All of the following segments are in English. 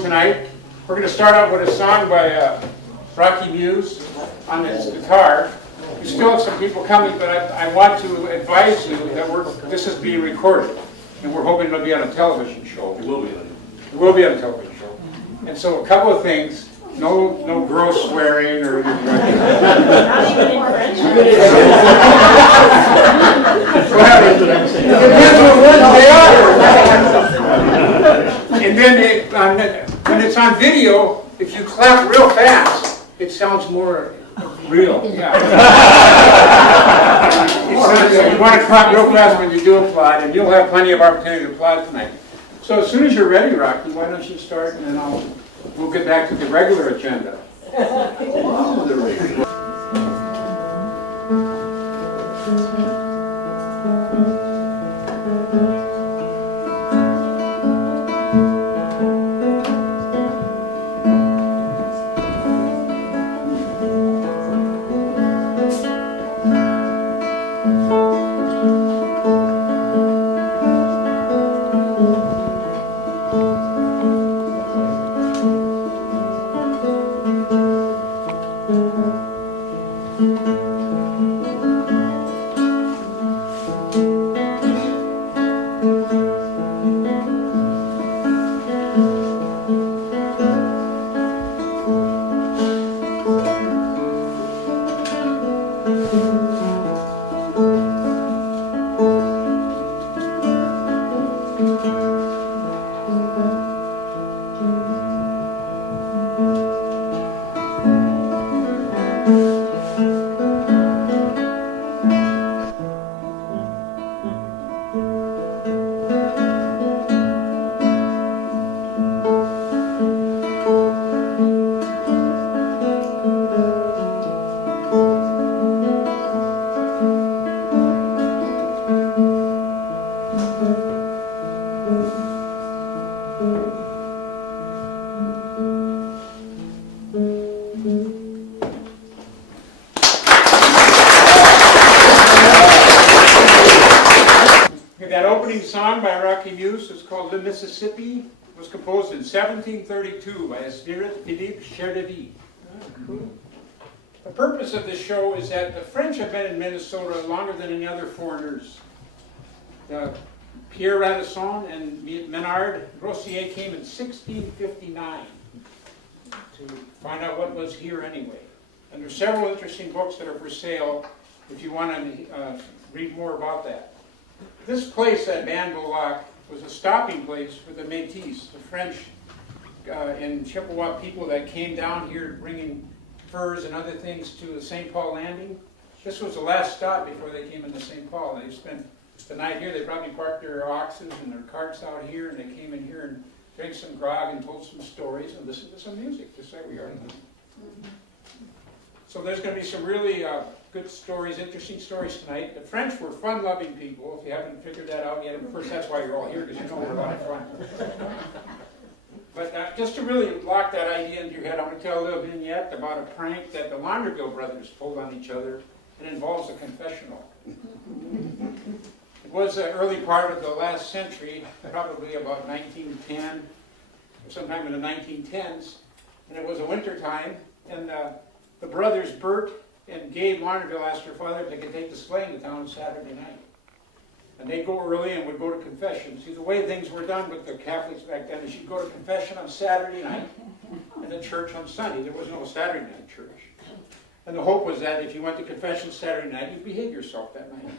show tonight. We're going to start out with a song by Rocky Muse on his guitar. We still have some people coming, but I want to advise you that this is being recorded, and we're hoping it'll be on a television show. It will be. It will be on a television show. And so a couple of things. No gross swearing or anything like that. Not even in French. Well, it depends on what they are. And then when it's on video, if you clap real fast, it sounds more real. Yeah. You want to clap real fast when you do applaud, and you'll have plenty of opportunity to applaud tonight. So as soon as you're ready, Rocky, why don't you start, and then we'll get back to the regular agenda. Mississippi was composed in 1732 by Philippe Chevaliers. Cool. The purpose of this show is that the French have been in Minnesota longer than any other foreigners. Pierre Radisson and Menard Rossier came in 1659 to find out what was here anyway. And there's several interesting books that are for sale if you want to read more about that. This place at Banfill-Locke was a stopping place for the Métis, the French and Chippewa people that came down here bringing furs and other things to the St. Paul landing. This was the last stop before they came into St. Paul. They spent the night here. They probably parked their oxen and their carts out here, and they came in here and drank some grog and told some stories and listened to some music, just like we are tonight. So there's going to be some really good stories, interesting stories tonight. The French were fun-loving people, if you haven't figured that out yet. Of course, that's why you're all here, because you know we're a lot of fun. But just to really lock that idea into your head, I'm going to tell a little vignette about a prank that the Launderville brothers pulled on each other. It involves a confessional. It was the early part of the last century, probably about 1910, or sometime in the 1910s, and it was a winter time, and the brothers Bert and Gabe Launderville asked their father if they could take the sleigh into town on Saturday night. And they'd go early and would go to confession. See, the way things were done with the Catholics back then is you'd go to confession on Saturday night and then church on Sunday. There was no Saturday night church. And the hope was that if you went to confession Saturday night, you'd behave yourself that night.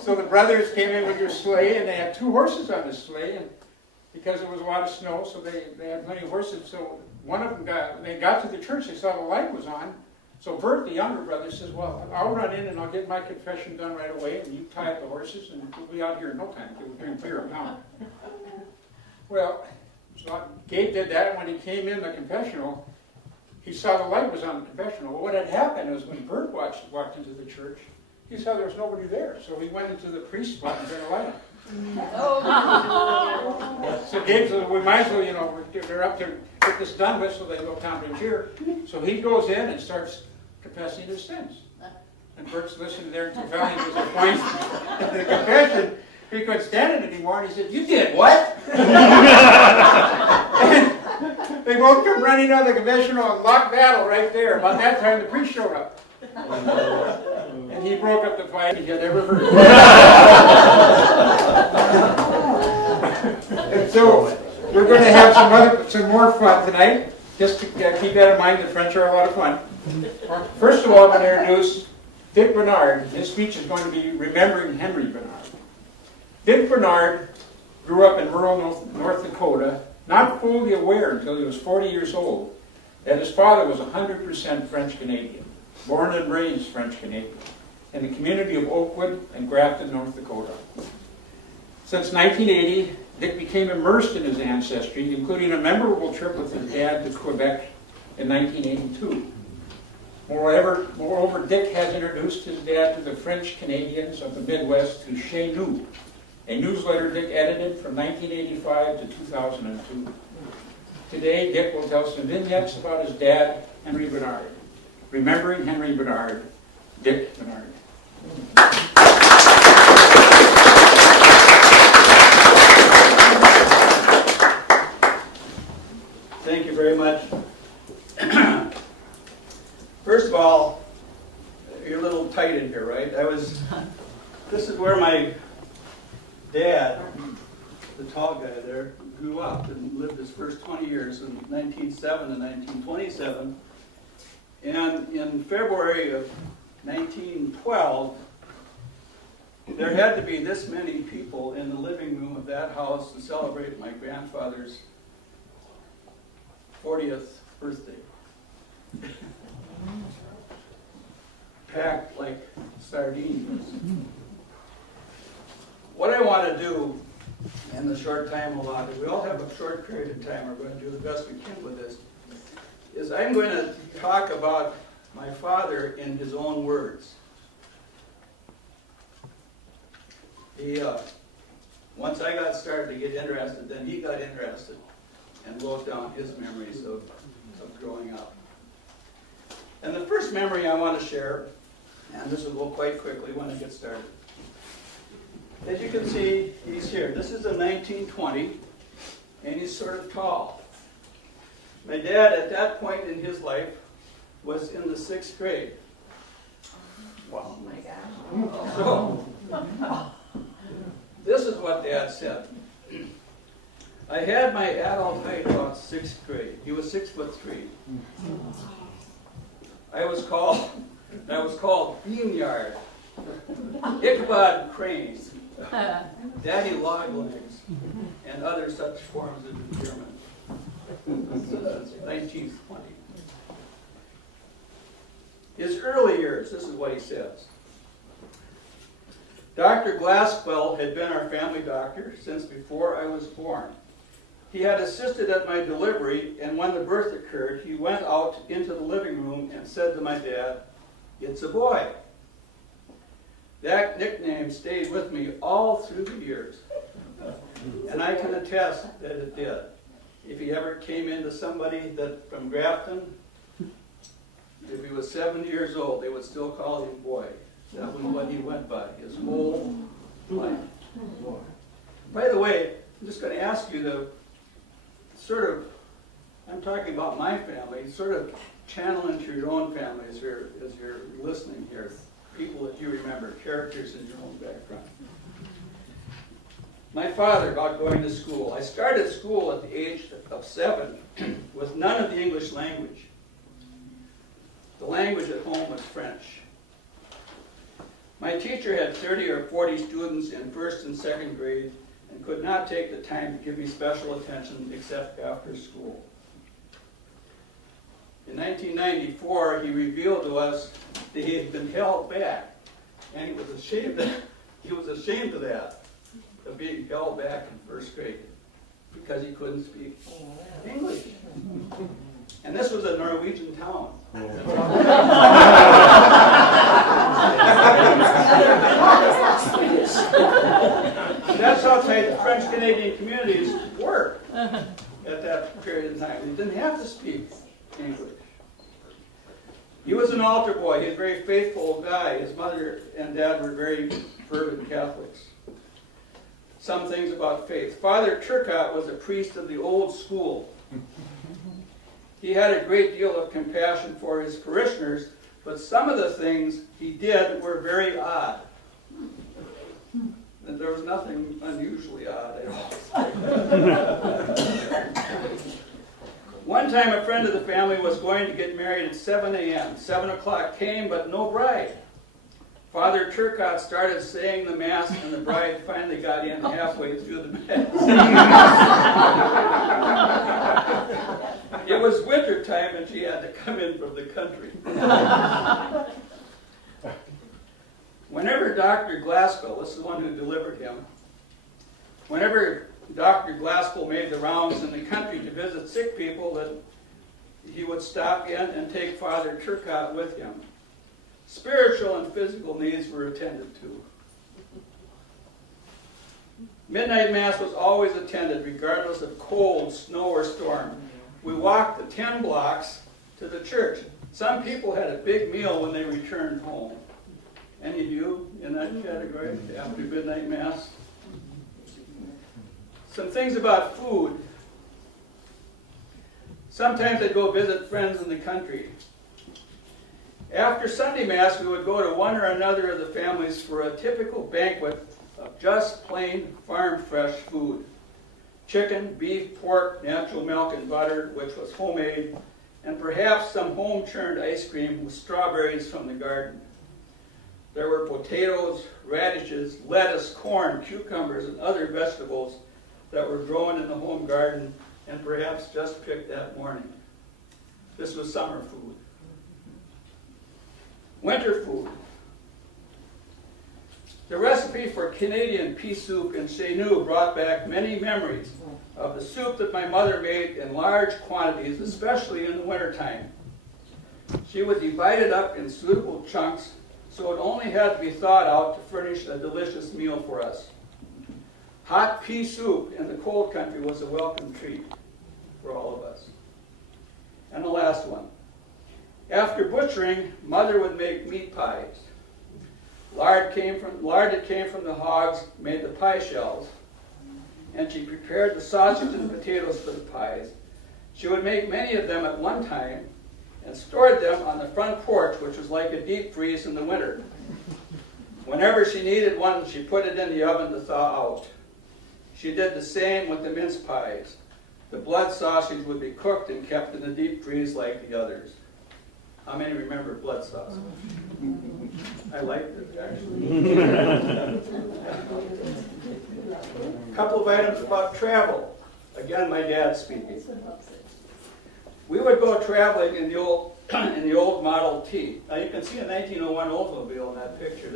So the brothers came in with their sleigh, and they had 2 horses on the sleigh, and because there was a lot of snow, so they had plenty of horses. So one of them they got to the church, they saw the light was on. So Bert, the younger brother, says, well, I'll run in and I'll get my confession done right away, and you tie up the horses, and we'll be out here in no time, because we're going to clear them out. Well, so Gabe did that, and when he came in the confessional, he saw the light was on the confessional. Well, what had happened was when Bert walked into the church, he saw there was nobody there. So he went into the priest's spot and turned the light on. So Gabe said, we might as well, they're up to get this done with, so they go down to cheer. So he goes in and starts confessing his sins. And Bert's listening there until Valiant was appointed the confession. He couldn't stand it anymore, and he said, "You did what?" They both come running out of the confessional and locked battle right there. About that time, the priest showed up. And he broke up the fight he had ever heard. And so, we're going to have some more fun tonight. Just to keep that in mind, the French are a lot of fun. First of all, I'm going to introduce Dick Bernard. His speech is going to be remembering Henry Bernard. Dick Bernard grew up in rural North Dakota, not fully aware until he was 40 years old that his father was 100% French-Canadian, born and raised French-Canadian, in the community of Oakwood and Grafton, North Dakota. Since 1980, Dick became immersed in his ancestry, including a memorable trip with his dad to Quebec in 1982. Moreover, Dick has introduced his dad to the French Canadians of the Midwest to Chez Nous, a newsletter Dick edited from 1985 to 2002. Today, Dick will tell some vignettes about his dad, Henry Bernard. Remembering Henry Bernard, Dick Bernard. Thank you very much. First of all, you're a little tight in here, right? This is where my dad, the tall guy there, grew up and lived his first 20 years in 1907 and 1927. And in February of 1912, there had to be this many people in the living room of that house to celebrate my grandfather's 40th birthday. Packed like sardines. What I want to do in the short time allotted, we all have a short period of time, we're going to do the best we can with this, is I'm going to talk about my father in his own words. Once I got started to get interested, then he got interested and wrote down his memories of growing up. And the first memory I want to share, and this will go quite quickly when I get started. As you can see, he's here. This is in 1920, and he's sort of tall. My dad, at that point in his life, was in the 6th grade. Wow. Oh my gosh. So, this is what Dad said. I had my adult height about 6th grade. He was 6'3". I was called Beanyard, Ichabod Crane, Daddy Loglegs, and other such forms of endearment. Since 1920. His early years, this is what he says. Dr. Glasswell had been our family doctor since before I was born. He had assisted at my delivery, and when the birth occurred, he went out into the living room and said to my dad, "It's a boy." That nickname stayed with me all through the years, and I can attest that it did. If he ever came into somebody that from Grafton, if he was 7 years old, they would still call him boy. That was what he went by his whole life. By the way, I'm just going to ask you to sort of, I'm talking about my family, sort of channel into your own family as you're listening here. People that you remember, characters in your own background. My father, about going to school. I started school at the age of 7 with none of the English language. The language at home was French. My teacher had 30 or 40 students in 1st and 2nd grade and could not take the time to give me special attention except after school. In 1994, he revealed to us that he had been held back, and he was ashamed of that, of being held back in 1st grade because he couldn't speak English. And this was a Norwegian town. That's how tight the French-Canadian communities were at that period of time. They didn't have to speak English. He was an altar boy. He was a very faithful guy. His mother and dad were very fervent Catholics. some things about faith. Father Turcotte was a priest of the old school. He had a great deal of compassion for his parishioners, but some of the things he did were very odd. And there was nothing unusually odd at all. One time a friend of the family was going to get married at 7 a.m. 7 o'clock came, but no bride. Father Turcotte started saying the Mass, and the bride finally got in halfway through the Mass. It was winter time, and she had to come in from the country. Whenever Dr. Glaspell, this is the one who delivered him, whenever Dr. Glaspell made the rounds in the country to visit sick people, that he would stop in and take Father Turcotte with him. Spiritual and physical needs were attended to. Midnight Mass was always attended, regardless of cold, snow, or storm. We walked the 10 blocks to the church. Some people had a big meal when they returned home. Any of you in that category after midnight Mass? Some things about food. Sometimes I'd go visit friends in the country. After Sunday Mass, we would go to one or another of the families for a typical banquet of just plain farm fresh food. Chicken, beef, pork, natural milk and butter, which was homemade, and perhaps some home-churned ice cream with strawberries from the garden. There were potatoes, radishes, lettuce, corn, cucumbers, and other vegetables that were grown in the home garden and perhaps just picked that morning. This was summer food. Winter food. The recipe for Canadian pea soup in Chez Nous brought back many memories of the soup that my mother made in large quantities, especially in the wintertime. She would divide it up in suitable chunks, so it only had to be thawed out to furnish a delicious meal for us. Hot pea soup in the cold country was a welcome treat for all of us. And the last one. After butchering, Mother would make meat pies. Lard that came from the hogs made the pie shells, and she prepared the sausage and potatoes for the pies. She would make many of them at one time and stored them on the front porch, which was like a deep freeze in the winter. Whenever she needed one, she put it in the oven to thaw out. She did the same with the mince pies. The blood sausage would be cooked and kept in the deep freeze like the others. How many remember blood sausage? I liked it, actually. A couple of items about travel. Again, my dad speaking. We would go traveling in the old Model T. Now you can see a 1901 Oldsmobile in that picture.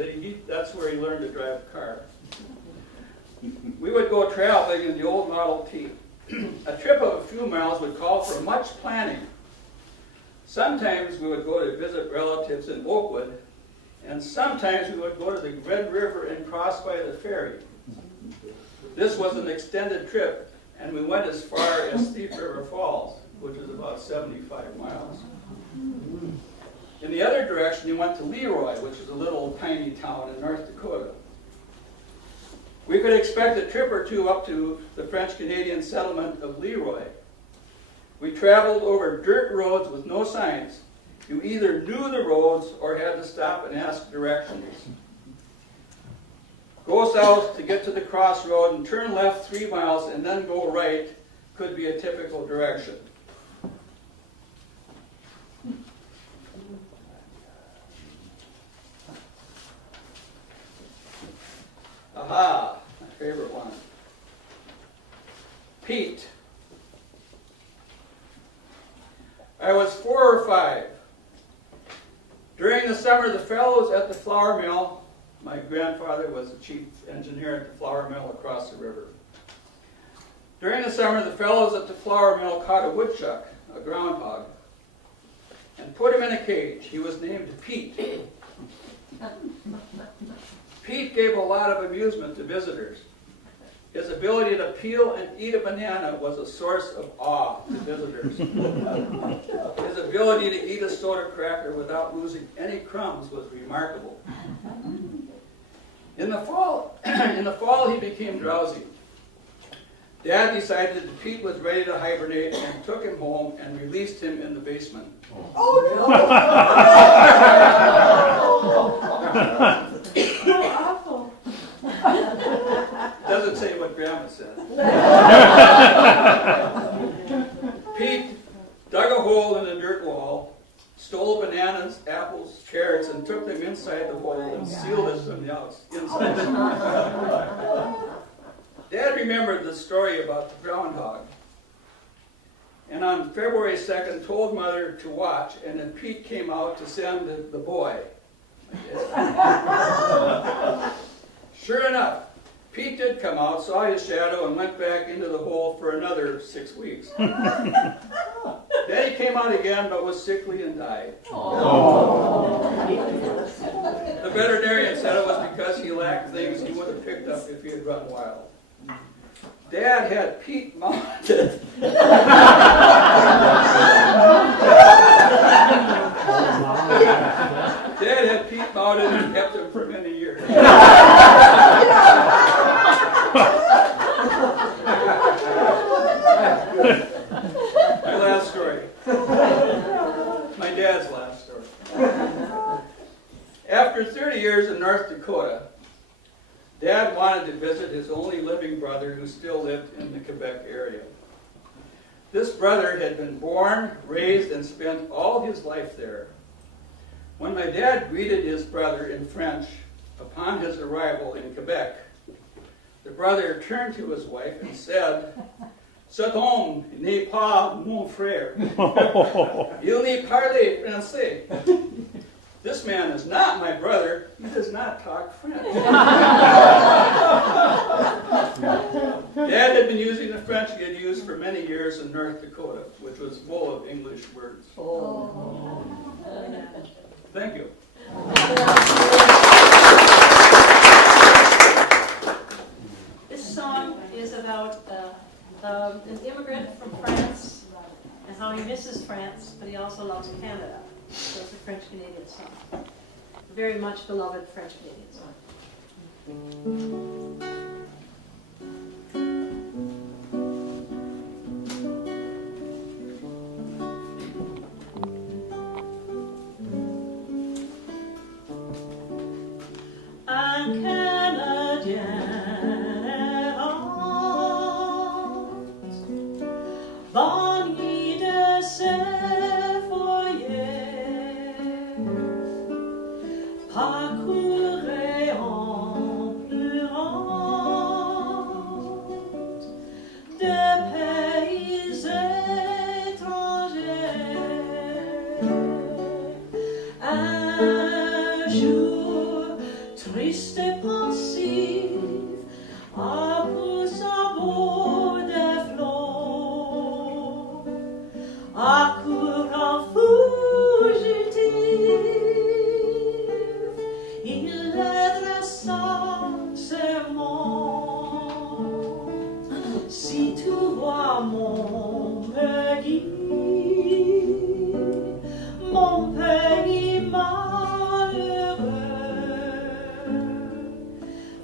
That's where he learned to drive a car. We would go traveling in the old Model T. A trip of a few miles would call for much planning. Sometimes we would go to visit relatives in Oakwood, and sometimes we would go to the Red River and cross by the ferry. This was an extended trip, and we went as far as Thief River Falls, which is about 75 miles. In the other direction, we went to Leroy, which is a little tiny town in North Dakota. We could expect a trip or two up to the French-Canadian settlement of Leroy. We traveled over dirt roads with no signs. You either knew the roads or had to stop and ask directions. Go south to get to the crossroad and turn left 3 miles and then go right could be a typical direction. Aha, my favorite one. Pete. I was 4 or 5. During the summer, the fellows at the flour mill, my grandfather was the chief engineer at the flour mill across the river. During the summer, the fellows at the flour mill caught a woodchuck, a groundhog, and put him in a cage. He was named Pete. Pete gave a lot of amusement to visitors. His ability to peel and eat a banana was a source of awe to visitors. His ability to eat a soda cracker without losing any crumbs was remarkable. In the fall, he became drowsy. Dad decided that Pete was ready to hibernate and took him home and released him in the basement. Oh no! So awful. Doesn't say what Grandma said. Pete dug a hole in the dirt wall, stole bananas, apples, carrots, and took them inside the hole and sealed it from the inside. Dad remembered the story about the groundhog, and on February 2nd told Mother to watch, and then Pete came out to send the boy. Sure enough, Pete did come out, saw his shadow, and went back into the hole for another 6 weeks. Then he came out again, but was sickly and died. The veterinarian said it was because he lacked things he would have picked up if he had run wild. Dad had Pete mounted. Dad had Pete mounted and kept him for many years. My last story. My dad's last story. After 30 years in North Dakota, Dad wanted to visit his only living brother who still lived in the Quebec area. This brother had been born, raised, and spent all his life there. When my dad greeted his brother in French upon his arrival in Quebec, the brother turned to his wife and said, "Cet homme n'est pas mon frère. Il ne parle français." This man is not my brother. He does not talk French. Dad had been using the French he had used for many years in North Dakota, which was full of English words. Oh. Thank you. This song is about an immigrant from France and how he misses France, but he also loves Canada. So it's a French-Canadian song. A very much beloved French-Canadian song. Un Canadien errant, banni de ses foyers, parcourait en pleurant des pays étrangers. Un jour triste et pensif, à poussant beau des flots, accourant fugitif, il adressa ses mots. Si tu vois mon pays malheureux,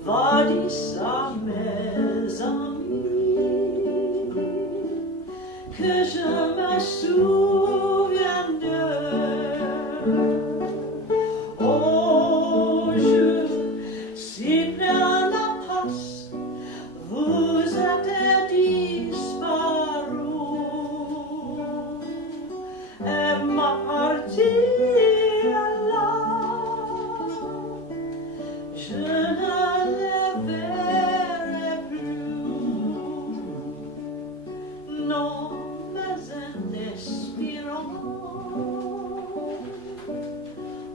va dire ça mes amis, que je me souviens d'eux. Oh, si plein de passe, vous êtes disparus, et partir là, je ne les verrai plus. Non, mais en espérant,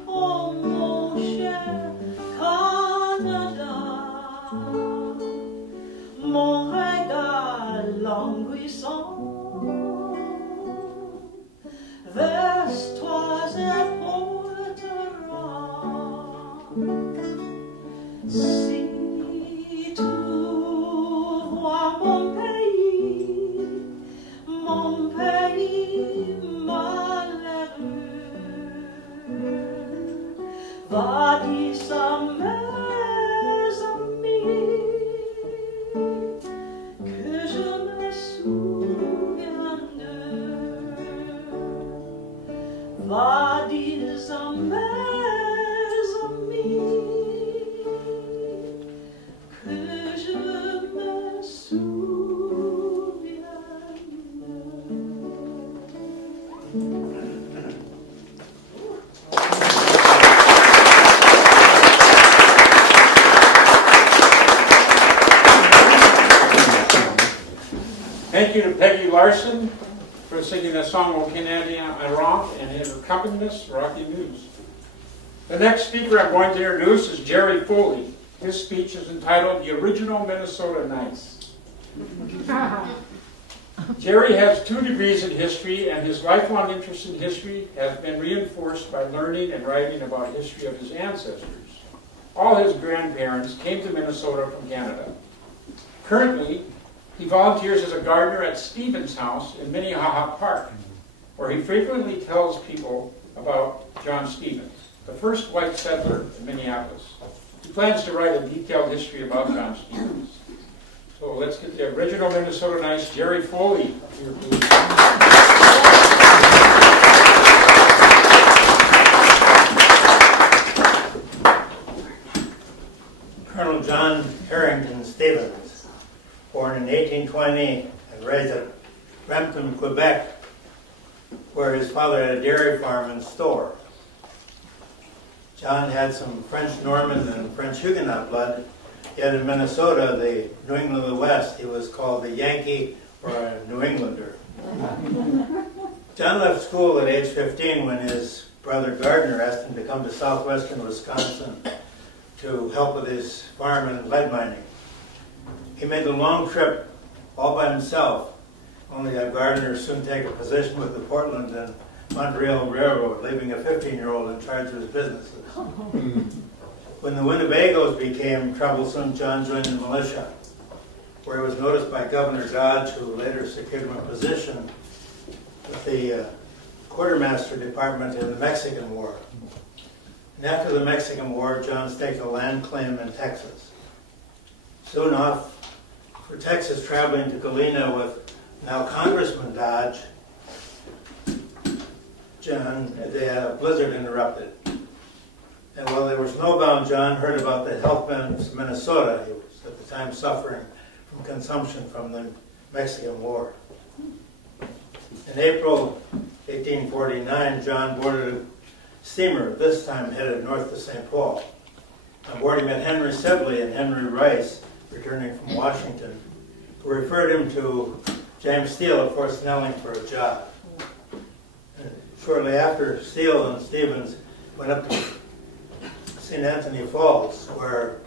oh mon cher Canada, mon regard languissant vers toi apportera. Si tu vois mon pays malheureux, va dire ça mes toi dis à mes amis que je me souviens. Thank you to Peggy Larson for singing the song Au Canadian Errant and his accompanist, Rocky News. The next speaker I'm going to introduce is Jerry Foley. His speech is entitled The Original Minnesota Nice. Jerry has 2 degrees in history, and his lifelong interest in history has been reinforced by learning and writing about history of his ancestors. All his grandparents came to Minnesota from Canada. Currently, he volunteers as a gardener at Stevens House in Minnehaha Park, where he frequently tells people about John Stevens, the first white settler in Minneapolis. He plans to write a detailed history about John Stevens. So let's get the original Minnesota Nice, Jerry Foley, up here, please. Colonel John Harington Stevens, born in 1820 and raised at Brampton, Quebec, where his father had a dairy farm and store. John had some French Norman and French Huguenot blood, yet in Minnesota, the New England of the West, he was called the Yankee or a New Englander. John left school at age 15 when his brother Gardner asked him to come to southwestern Wisconsin to help with his farm and lead mining. He made the long trip all by himself, only to have Gardner soon take a position with the Portland and Montreal Railroad, leaving a 15-year-old in charge of his businesses. When the Winnebagos became troublesome, John joined the militia, where he was noticed by Governor Dodge, who later secured him a position with the Quartermaster Department in the Mexican War. And after the Mexican War, John staked a land claim in Texas. Soon off for Texas, traveling to Galena with now Congressman Dodge, they had a blizzard interrupted. And while they were snowbound, John heard about the health benefits of Minnesota. He was at the time suffering from consumption from the Mexican War. In April 1849, John boarded a steamer, this time headed north to St. Paul. On board he met Henry Sibley and Henry Rice, returning from Washington, who referred him to James Steele at Fort Snelling for a job. And shortly after, Steele and Stevens went up to St. Anthony Falls, where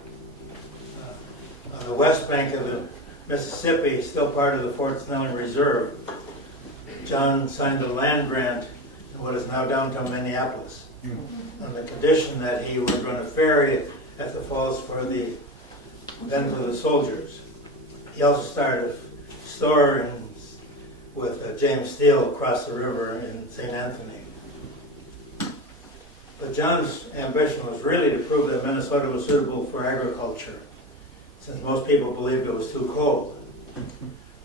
on the west bank of the Mississippi, still part of the Fort Snelling Reserve, John signed a land grant in what is now downtown Minneapolis, on the condition that he would run a ferry at the falls for the benefit of the soldiers. He also started a store with James Steele across the river in St. Anthony. But John's ambition was really to prove that Minnesota was suitable for agriculture, since most people believed it was too cold.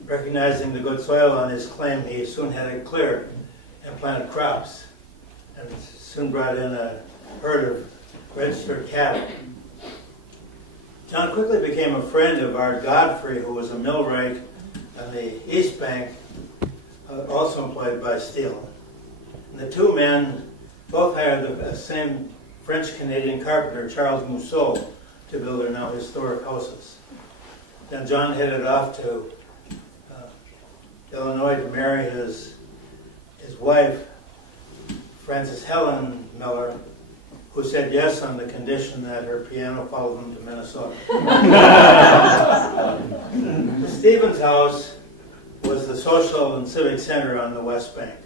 Recognizing the good soil on his claim, he soon had it cleared and planted crops, and soon brought in a herd of registered cattle. John quickly became a friend of Art Godfrey, who was a millwright on the East Bank, also employed by Steele. And the two men both hired the same French-Canadian carpenter, Charles Mousseau, to build their now historic houses. Then John headed off to Illinois to marry his wife, Frances Helen Miller, who said yes on the condition that her piano followed them to Minnesota. The Stevens House was the social and civic center on the West Bank.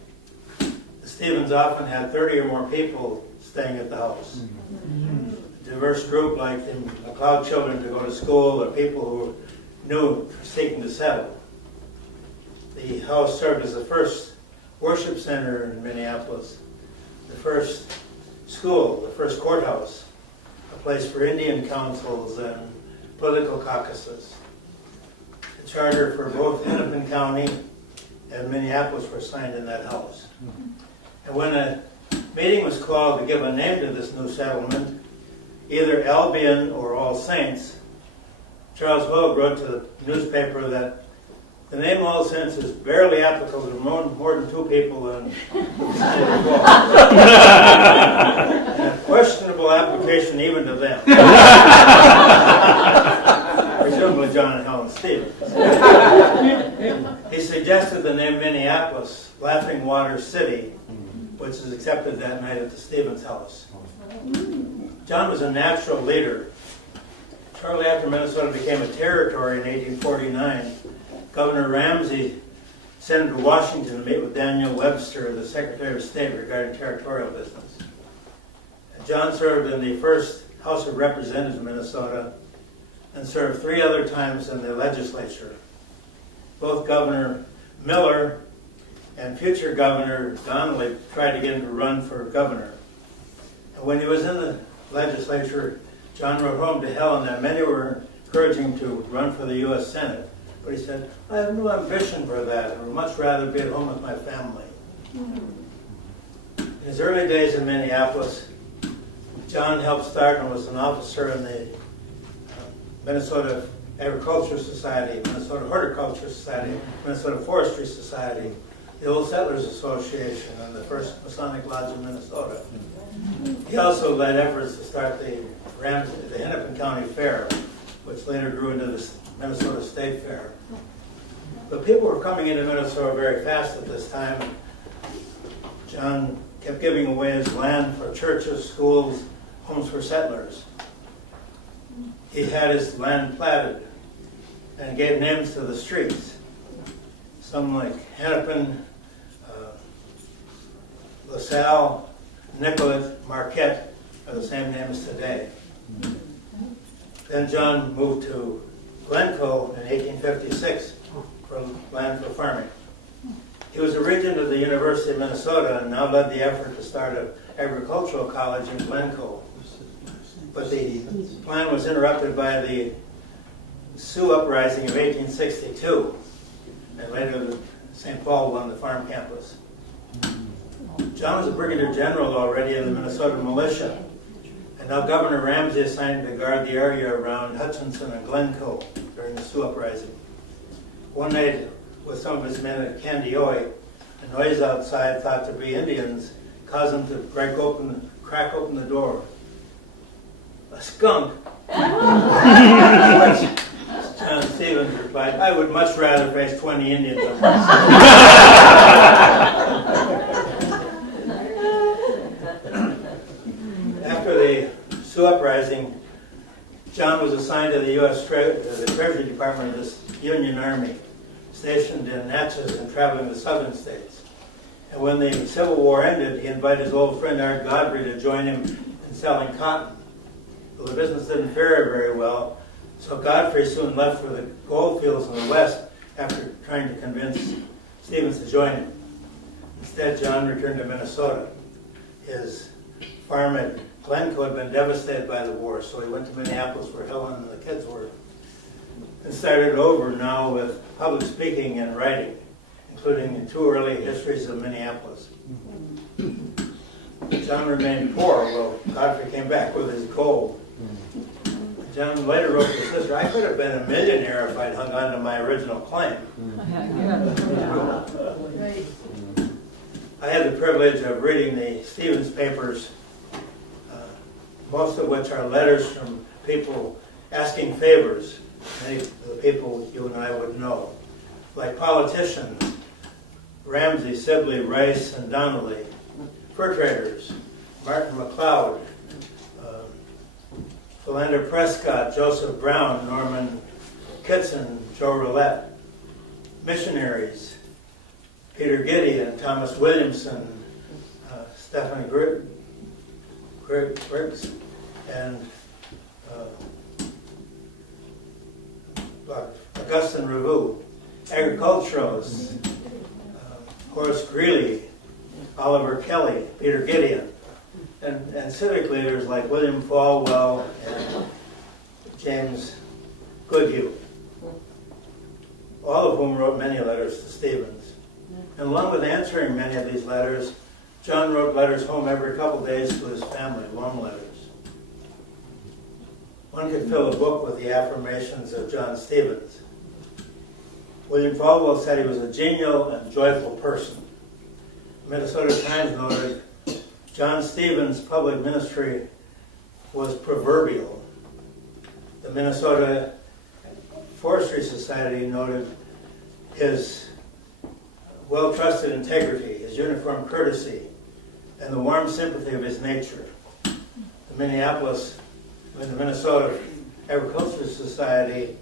The Stevens often had 30 or more people staying at the house. A diverse group like the McLeod children to go to school, or people who were new seeking to settle. The house served as the first worship center in Minneapolis, the first school, the first courthouse, a place for Indian councils and political caucuses. The charter for both Hennepin County and Minneapolis were signed in that house. And when a Meeting was called to give a name to this new settlement, either Albion or All Saints. Charles Hogue wrote to the newspaper that the name All Saints is barely applicable to more than 2 people in the state of Gaul. And a questionable application even to them. Presumably John and Helen Stevens. He suggested the name Minneapolis, Laughing Water City, which is accepted that night at the Stevens house. John was a natural leader. Shortly after Minnesota became a territory in 1849, Governor Ramsey sent him to Washington to meet with Daniel Webster, the Secretary of State, regarding territorial business. John served in the first House of Representatives of Minnesota and served 3 other times in the legislature. Both Governor Miller and future Governor Donnelly tried to get him to run for governor. And when he was in the legislature, John wrote home to Helen that many were encouraging him to run for the U.S. Senate. But he said, I have no ambition for that. I would much rather be at home with my family. In his early days in Minneapolis, John helped start and was an officer in the Minnesota Agricultural Society, Minnesota Horticultural Society, Minnesota Forestry Society, the Old Settlers Association, and the first Masonic Lodge in Minnesota. He also led efforts to start the Hennepin County Fair, which later grew into the Minnesota State Fair. But people were coming into Minnesota very fast at this time. John kept giving away his land for churches, schools, homes for settlers. He had his land platted and gave names to the streets. Some like Hennepin, LaSalle, Nicollet, Marquette are the same names today. Then John moved to Glencoe in 1856 for land for farming. He was a regent of the University of Minnesota and now led the effort to start an agricultural college in Glencoe. But the plan was interrupted by the Sioux Uprising of 1862, and later St. Paul won the farm campus. John was a brigadier general already in the Minnesota militia, and now Governor Ramsey assigned him to guard the area around Hutchinson and Glencoe during the Sioux Uprising. One night, with some of his men at Candioi, a noise outside thought to be Indians caused them to crack open the door. A skunk? John Stevens replied, I would much rather face 20 Indians than myself. After the Sioux Uprising, John was assigned to the U.S. the Treasury Department of this Union Army, stationed in Natchez and traveling the southern states. And when the Civil War ended, he invited his old friend Art Godfrey to join him in selling cotton. Well, the business didn't fare very well, so Godfrey soon left for the gold fields in the West after trying to convince Stevens to join him. Instead, John returned to Minnesota. His farm at Glencoe had been devastated by the war, so he went to Minneapolis where Helen and the kids were, and started over now with public speaking and writing, including 2 early histories of Minneapolis. John remained poor, while Godfrey came back with his gold. John later wrote to his sister, I could have been a millionaire if I'd hung on to my original claim. I had the privilege of reading the Stevens papers, most of which are letters from people asking favors, many of the people you and I would know, like politicians, Ramsey, Sibley, Rice, and Donnelly, fur traders, Martin McLeod, Philander Prescott, Joseph Brown, Norman Kitson, Joe Roulette, missionaries, Peter Gideon, Thomas Williamson, Stephen Griggs, and Augustine Revue, agriculturalists, Horace Greeley, Oliver Kelly, Peter Gideon, and civic leaders like William Falwell and James Goodhue, all of whom wrote many letters to Stevens. And along with answering many of these letters, John wrote letters home every couple days to his family, long letters. One could fill a book with the affirmations of John Stevens. William Falwell said he was a genial and joyful person. The Minnesota Times noted, John Stevens' public ministry was proverbial. The Minnesota Forestry Society noted his well-trusted integrity, his uniform courtesy, and the warm sympathy of his nature. The Minnesota Agricultural Society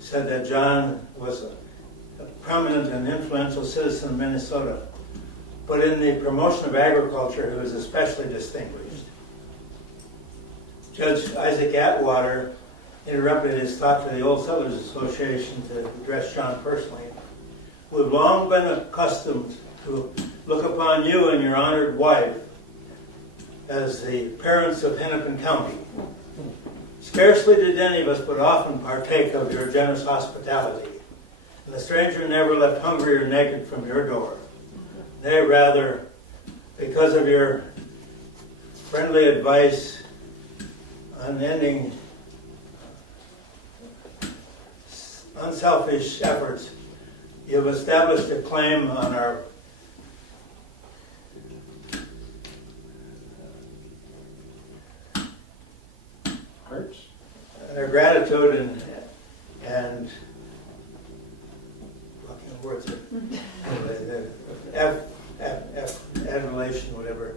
said that John was a prominent and influential citizen of Minnesota, but in the promotion of agriculture, he was especially distinguished. Judge Isaac Atwater interrupted his talk to the Old Settlers Association to address John personally. We've long been accustomed to look upon you and your honored wife as the parents of Hennepin County. Scarcely did any of us but often partake of your generous hospitality, and the stranger never left hungry or naked from your door. Nay, rather, because of your friendly advice, unending, unselfish efforts, you have established a claim on our Hearts? their gratitude and blocking the words, adulation, whatever,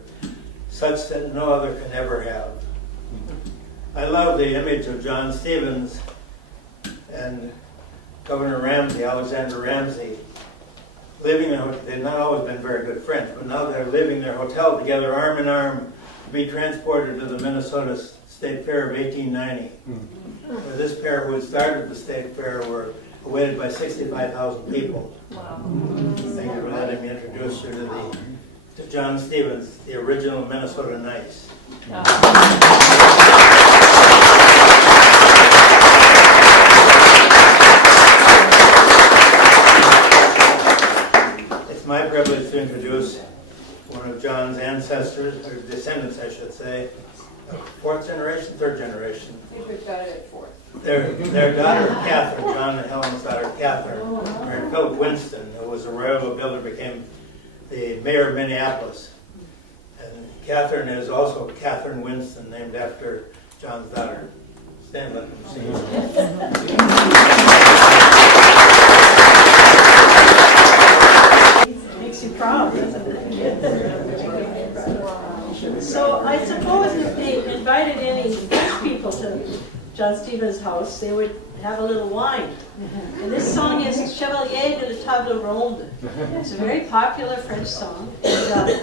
such that no other can ever have. I love the image of John Stevens and Governor Ramsey, Alexander Ramsey, living in a hotel. They've not always been very good friends, but now they're living their hotel together, arm in arm, to be transported to the Minnesota State Fair of 1890. This pair who had started the State Fair were awaited by 65,000 people. Wow. Thank you for letting me introduce you to John Stevens, the original Minnesota Nice. It's my privilege to introduce one of John's ancestors, or descendants, I should say, fourth generation, third generation. I think we've got it at fourth. Their daughter, Catherine, John and Helen's daughter, Catherine, married Philip Winston, who was a railroad builder, became the mayor of Minneapolis. And Catherine is also Catherine Winston, named after John's daughter. Stand, let them see you. Makes you proud, doesn't it? So I suppose if they invited any French people to John Stevens' house, they would have a little wine. And this song is Chevaliers de la Table Ronde. It's a very popular French song. And,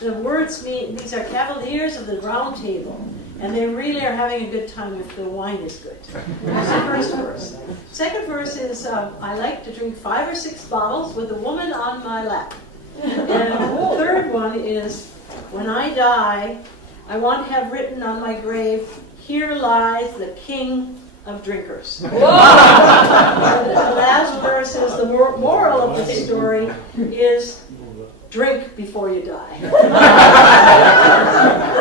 the words mean these are cavaliers of the round table, and they really are having a good time if the wine is good. That's the first verse. Second verse is, I like to drink 5 or 6 bottles with a woman on my lap. And the third one is, when I die, I want to have written on my grave, here lies the king of drinkers. And the last verse is, the moral of the story is, drink before you die. But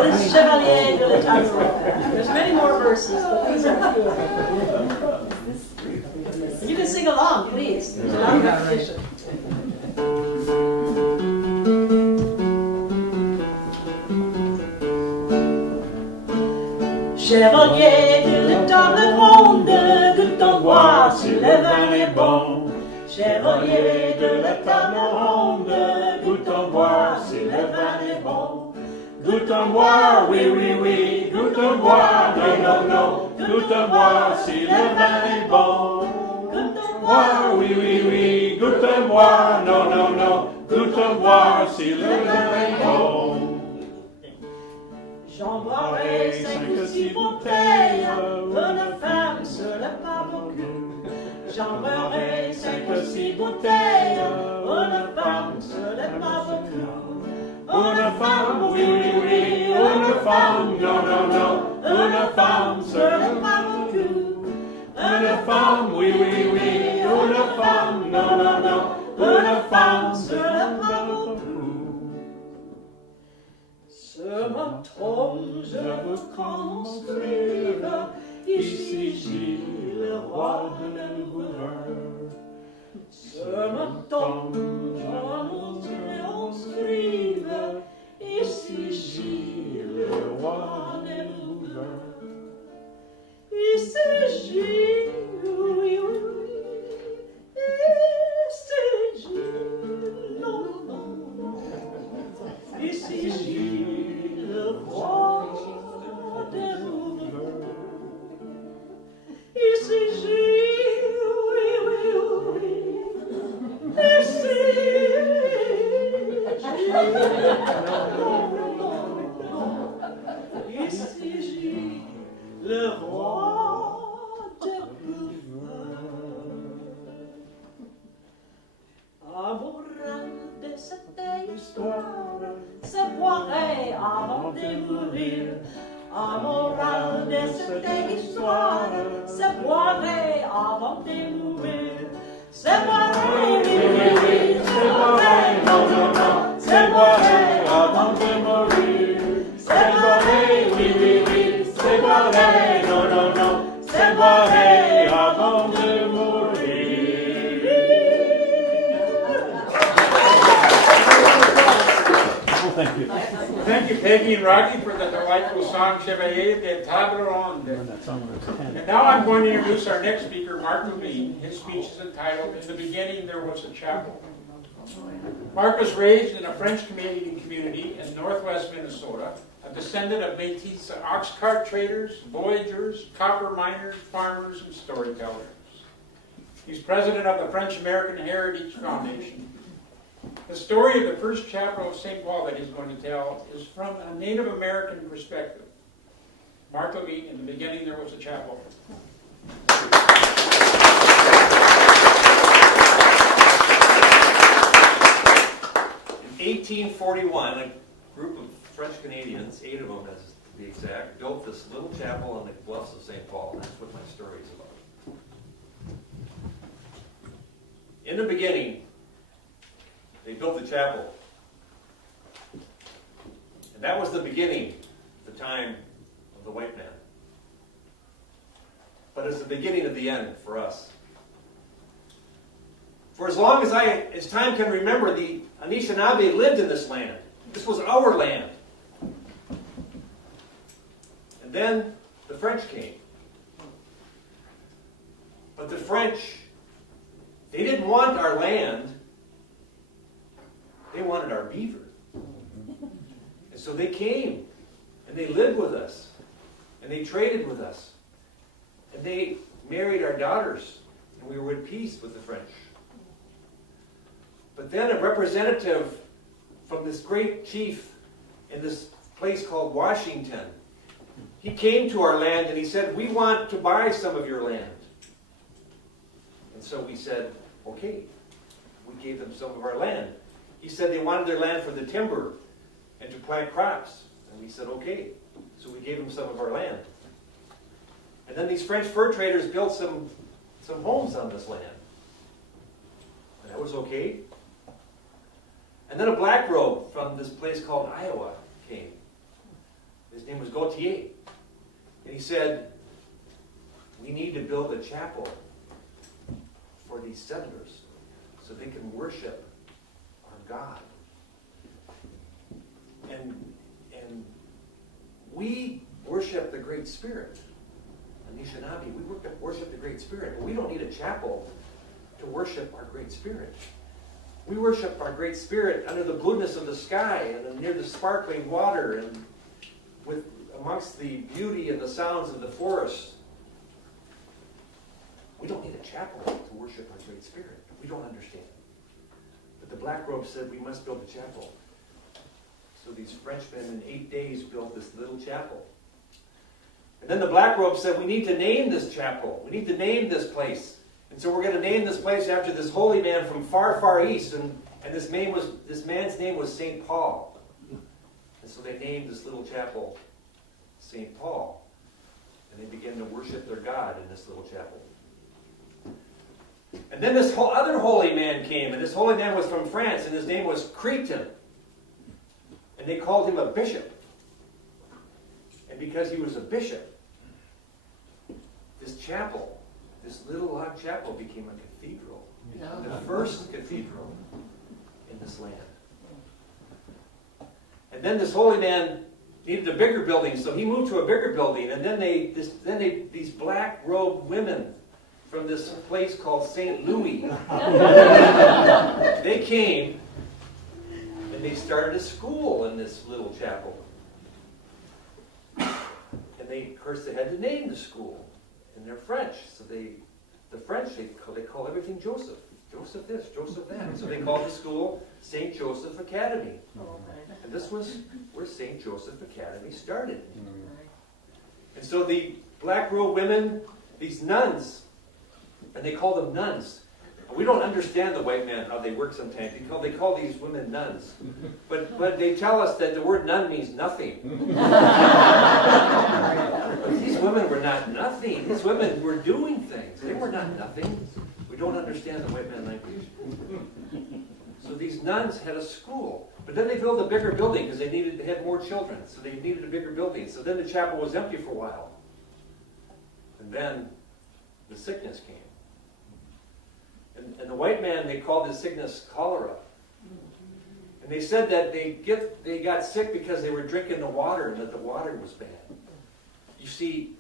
it's Chevaliers de la Table Ronde. There's many more verses, but these are good. And you can sing along, please. There's a lot of repetition. Chevalier de la Table Ronde, goûte en boire si le vin est bon. Chevalier de la Table Ronde, goûte en boire si le vin est bon. Goûte en boire, oui, oui, oui, goûte en boire, non, non, non, goûte en boire si le vin est bon. Goûte en boire, oui, oui, oui, goûte en boire, non, non, non, goûte en boire si le vin est bon. J'en boirai 5 ou 6 bouteilles, une femme ce n'est pas beaucoup. J'en boirai 5 ou 6 bouteilles, une femme ce n'est pas beaucoup. Une femme, oui, oui, oui, une femme, non, non, non, une femme ce n'est pas beaucoup. Une femme, oui, oui, oui, une femme, non, non, non, une femme ce n'est pas beaucoup. ma tombe, je veux construire ici Gilles, le roi de l'Auvergne. Ce ma tombe, je construire ici Gilles, le roi de l'Auvergne. Ici Gilles, oui, oui, oui, ici Gilles, non, non, non. Ici Gilles, le roi des Auvergne. Ici Gilles, oui, oui, oui. Ici Gilles, non, non, non. Ici Gilles, le roi des Auvergne. Amoureux de cette histoire, se boirait avant de mourir. Amoureux de cette histoire, se boirait avant de mourir. Se boirait, oui, oui, oui, se boirait, non, non, non, se boirait avant de mourir. Se boirait, oui, oui, oui, se boirait, non, non, non, se boirait avant de mourir. Thank you. Thank you, Peggy and Rocky, for the delightful song Chevaliers de Table Ronde. That song when I was 10. And now I'm going to introduce our next speaker, Mark Levine. His speech is entitled, "In the Beginning There Was a Chapel." Mark was raised in a French-Canadian community in northwest Minnesota, a descendant of Métis ox cart traders, voyageurs, copper miners, farmers, and storytellers. He's president of the French-American Heritage Foundation. The story of the first chapel of St. Paul that he's going to tell is from a Native American perspective. Mark Levine, "In the Beginning There Was a Chapel." In 1841, a group of French Canadians, 8 of them to be exact, built this little chapel on the bluffs of St. Paul. That's what my story is about. In the beginning, they built the chapel. And that was the beginning, the time of the white man. But it's the beginning of the end for us. For as long as time can remember, the Anishinaabe lived in this land. This was our land. And then the French came. But the French, they didn't want our land. They wanted our beaver. And so they came, and they lived with us, and they traded with us, and they married our daughters, and we were at peace with the French. But then a representative from this great chief in this place called Washington, he came to our land and he said, "We want to buy some of your land." And so we said, okay. We gave them some of our land. He said they wanted their land for the timber and to plant crops. And we said, okay. So we gave them some of our land. And then these French fur traders built some homes on this land. And that was okay. And then a black robe from this place called Iowa came. His name was Gautier. And he said, we need to build a chapel for these settlers so they can worship our God. And we worship the Great Spirit. Anishinaabe, we worship the Great Spirit. But we don't need a chapel to worship our Great Spirit. We worship our Great Spirit under the blueness of the sky and near the sparkling water and amongst the beauty and the sounds of the forest. We don't need a chapel to worship our Great Spirit. We don't understand. But the black robe said we must build a chapel. So these Frenchmen in 8 days built this little chapel. And then the black robe said we need to name this chapel. We need to name this place. And so we're going to name this place after this holy man from far, far east. And this man's name was St. Paul. And so they named this little chapel St. Paul. And they began to worship their God in this little chapel. And then this other holy man came. And this holy man was from France. And his name was Harington. And they called him a bishop. because he was a bishop, this chapel, this little log chapel became a cathedral. The first cathedral in this land. And then this holy man needed a bigger building, so he moved to a bigger building. And then these black-robed women from this place called St. Louis, they came and they started a school in this little chapel. And of course, they had to name the school, and they're French, so the French, they call everything Joseph. Joseph this, Joseph that. So they called the school St. Joseph Academy. And this was where St. Joseph Academy started. And so the black-robed women, these nuns, and they call them nuns. We don't understand the white man, how they work sometimes. They call these women nuns. But they tell us that the word nun means nothing. But these women were not nothing. These women were doing things. They were not nothing. We don't understand the white man language. So these nuns had a school. But then they built a bigger building because they had more children. So they needed a bigger building. So then the chapel was empty for a while. And then the sickness came. And the white man, they called this sickness cholera. And they said that they got sick because they were drinking the water and that the water was bad. You see,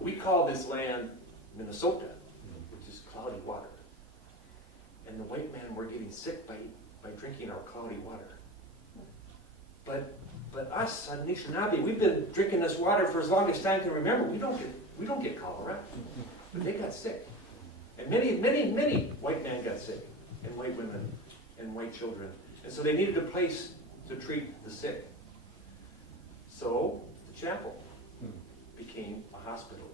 we call this land Minnesota, which is cloudy water. And the white men were getting sick by drinking our cloudy water. But us, Anishinaabe, we've been drinking this water for as long as time can remember. We don't get cholera. But they got sick. And many white men got sick, and white women, and white children. And so they needed a place to treat the sick. So the chapel became a hospital.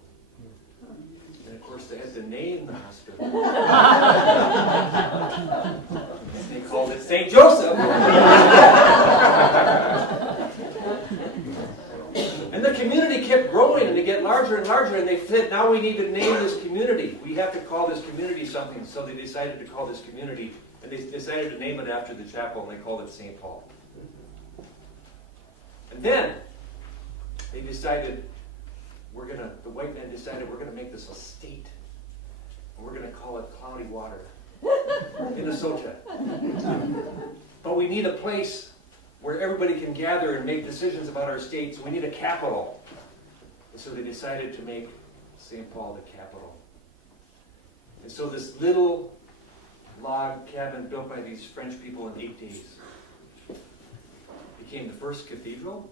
And of course they had to name the hospital. They called it St. Joseph. And the community kept growing, and they get larger and larger, and they said, now we need to name this community. We have to call this community something. So they decided to call this community, and they decided to name it after the chapel, and they called it St. Paul. And then they decided, the white men decided we're going to make this a state. And we're going to call it Cloudy Water, Minnesota. But we need a place where everybody can gather and make decisions about our state, so we need a capital. And so they decided to make St. Paul the capital. And so this little log cabin built by these French people in 8 days became the first cathedral,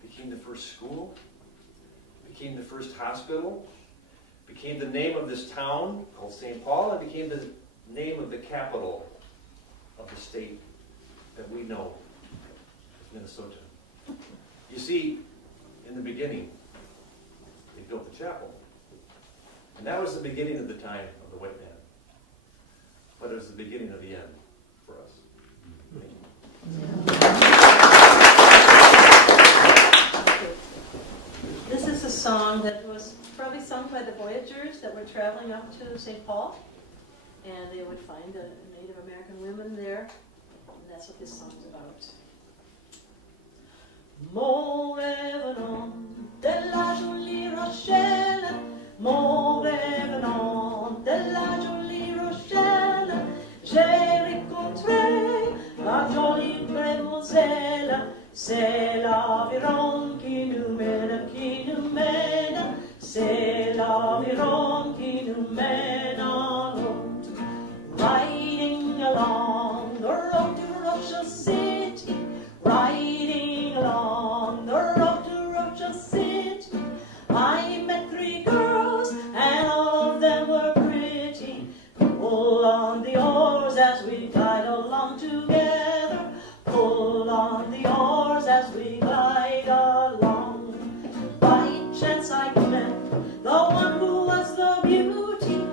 became the first school, became the first hospital, became the name of this town called St. Paul, and became the name of the capital of the state that we know as Minnesota. You see, in the beginning, they built the chapel. And that was the beginning of the time of the white man. But it was the beginning of the end for us. Thank you. This is a song that was probably sung by the voyagers that were traveling up to St. Paul. And they would find the Native American women there. And that's what this song's about. Mon revenant de la jolie Rochelle, mon revenant de la jolie Rochelle, j'ai rencontré la jolie demoiselle, c'est l'aviron qui nous mène, c'est l'aviron qui nous mène en route, riding along the road to Rochelle City, riding along the road to Rochelle City, I met 3 girls, and all of them were pretty. Pull on the oars as we glide along together. Pull on the oars as we glide along. By chance I met the one who was the beauty.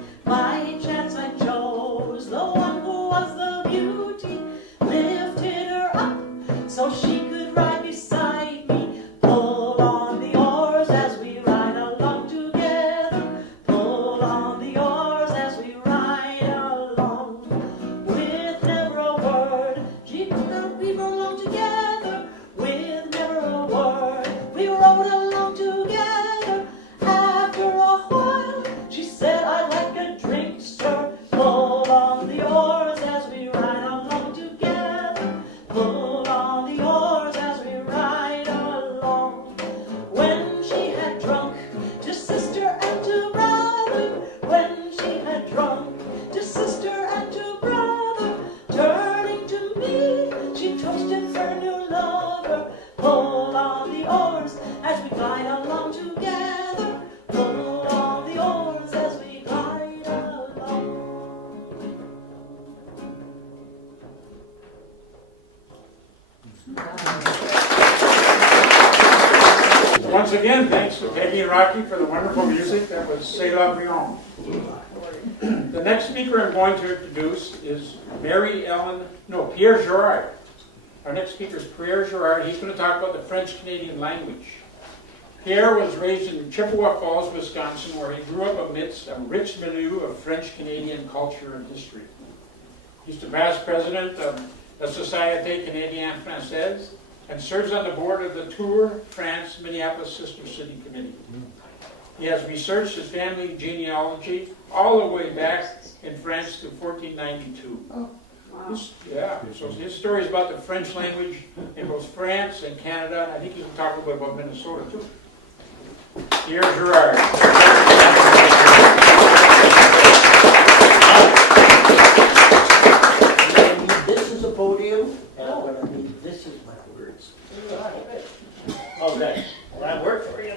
once again, thanks to Peggy and Rocky for the wonderful music. That was C'est La Brion. The next speaker I'm going to introduce is Pierre Girard. Our next speaker is Pierre Girard. He's going to talk about the French-Canadian language. Pierre was raised in Chippewa Falls, Wisconsin, where he grew up amidst a rich milieu of French-Canadian culture and history. He's the past president of La Société Canadienne Française and serves on the board of the Tour France Minneapolis Sister City Committee. He has researched his family genealogy all the way back in France to 1492. Oh, wow. So his story is about the French language in both France and Canada, and I think he's going to talk a little bit about Minnesota too. Pierre Girard. This is a podium, and what I need, this is my words. Okay, will that work for you?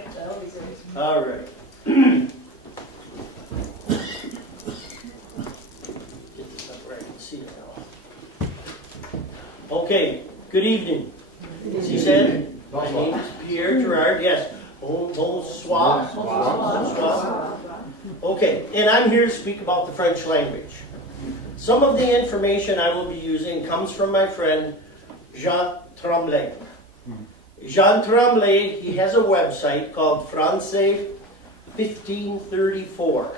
All right. Get this up where I can see it now. Okay, good evening. As he said, my name is Pierre Girard, yes. Bonsoir. Bonsoir. Okay, and I'm here to speak about the French language. Some of the information I will be using comes from my friend Jacques Tremblay. Jean Tremblay, he has a website called Francais 1534,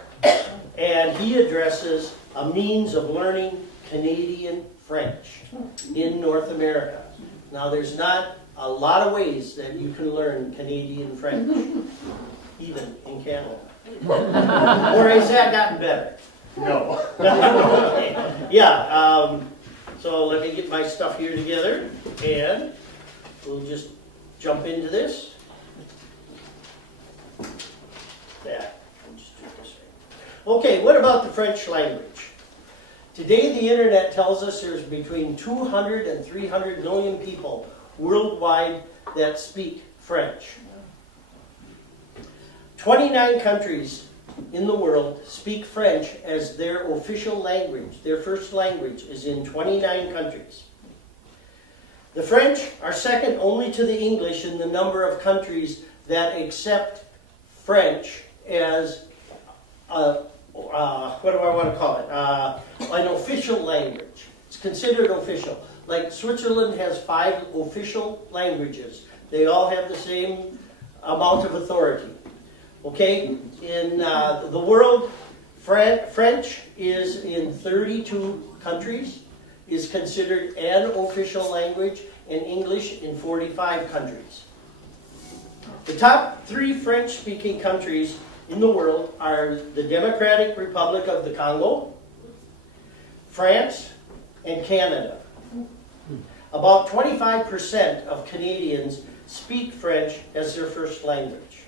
and he addresses a means of learning Canadian French in North America. Now, there's not a lot of ways that you can learn Canadian French, even in Canada. Or has that gotten better? No. Okay. Yeah, so let me get my stuff here together, and we'll just jump into this. There, I'll just do it this way. Okay, what about the French language? Today, the internet tells us there's between 200 and 300 million people worldwide that speak French. 29 countries in the world speak French as their official language. Their first language is in 29 countries. The French are second only to the English in the number of countries that accept French as what do I want to call it? An official language. It's considered official. Like Switzerland has 5 official languages. They all have the same amount of authority. Okay? In the world, French is in 32 countries, is considered an official language, and English in 45 countries. The top 3 French-speaking countries in the world are the Democratic Republic of the Congo, France, and Canada. About 25% of Canadians speak French as their first language.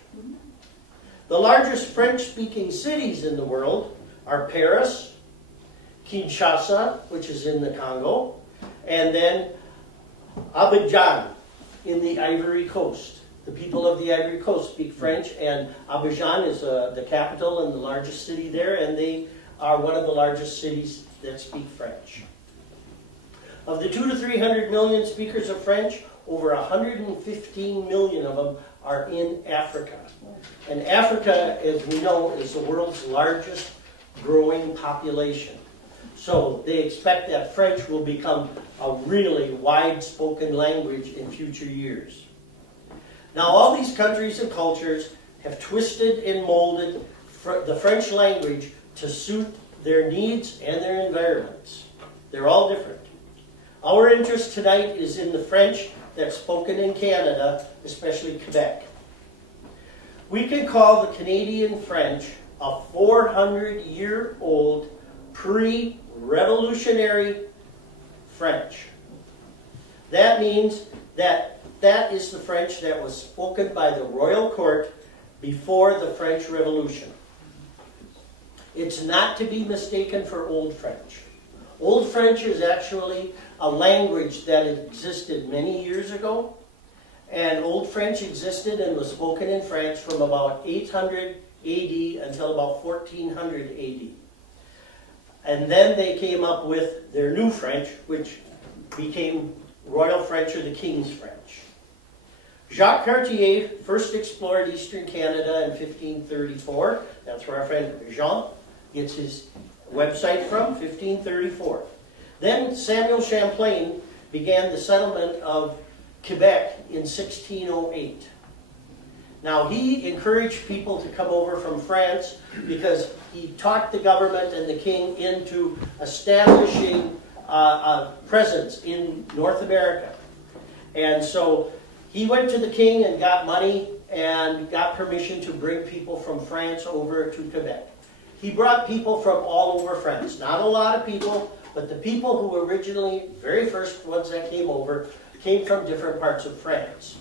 The largest French-speaking cities in the world are Paris, Kinshasa, which is in the Congo, and then Abidjan in the Ivory Coast. The people of the Ivory Coast speak French, and Abidjan is the capital and the largest city there, and they are one of the largest cities that speak French. Of the 200 to 300 million speakers of French, over 115 million of them are in Africa. And Africa, as we know, is the world's largest growing population. So they expect that French will become a really wide-spoken language in future years. Now, all these countries and cultures have twisted and molded the French language to suit their needs and their environments. They're all different. Our interest tonight is in the French that's spoken in Canada, especially Quebec. We can call the Canadian French a 400-year-old pre-revolutionary French. That means that is the French that was spoken by the royal court before the French Revolution. It's not to be mistaken for Old French. Old French is actually a language that existed many years ago, and Old French existed and was spoken in France from about 800 AD until about 1400 AD. And then they came up with their new French, which became Royal French or the King's French. Jacques Cartier first explored eastern Canada in 1534. That's where our friend Jean gets his website from, 1534. Then Samuel Champlain began the settlement of Quebec in 1608. Now, he encouraged people to come over from France because he talked the government and the king into establishing a presence in North America. And so he went to the king and got money and got permission to bring people from France over to Quebec. He brought people from all over France. Not a lot of people, but the people who originally, very first ones that came over, came from different parts of France.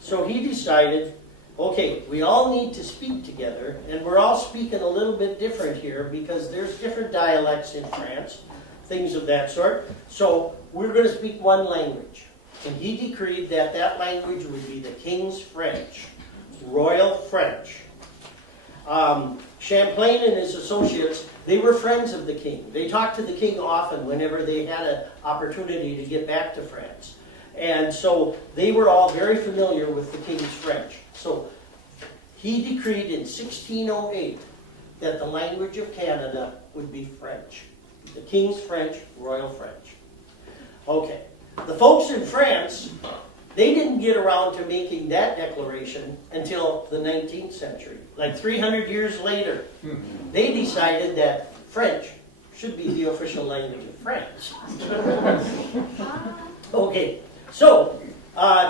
So he decided, okay, we all need to speak together, and we're all speaking a little bit different here because there's different dialects in France, things of that sort. So we're going to speak one language. And he decreed that that language would be the King's French, Royal French. Champlain and his associates, they were friends of the king. They talked to the king often whenever they had an opportunity to get back to France. And so they were all very familiar with the King's French. So he decreed in 1608 that the language of Canada would be French. The King's French, Royal French. Okay. The folks in France, they didn't get around to making that declaration until the 19th century. Like 300 years later, they decided that French should be the official language of France. Okay. So,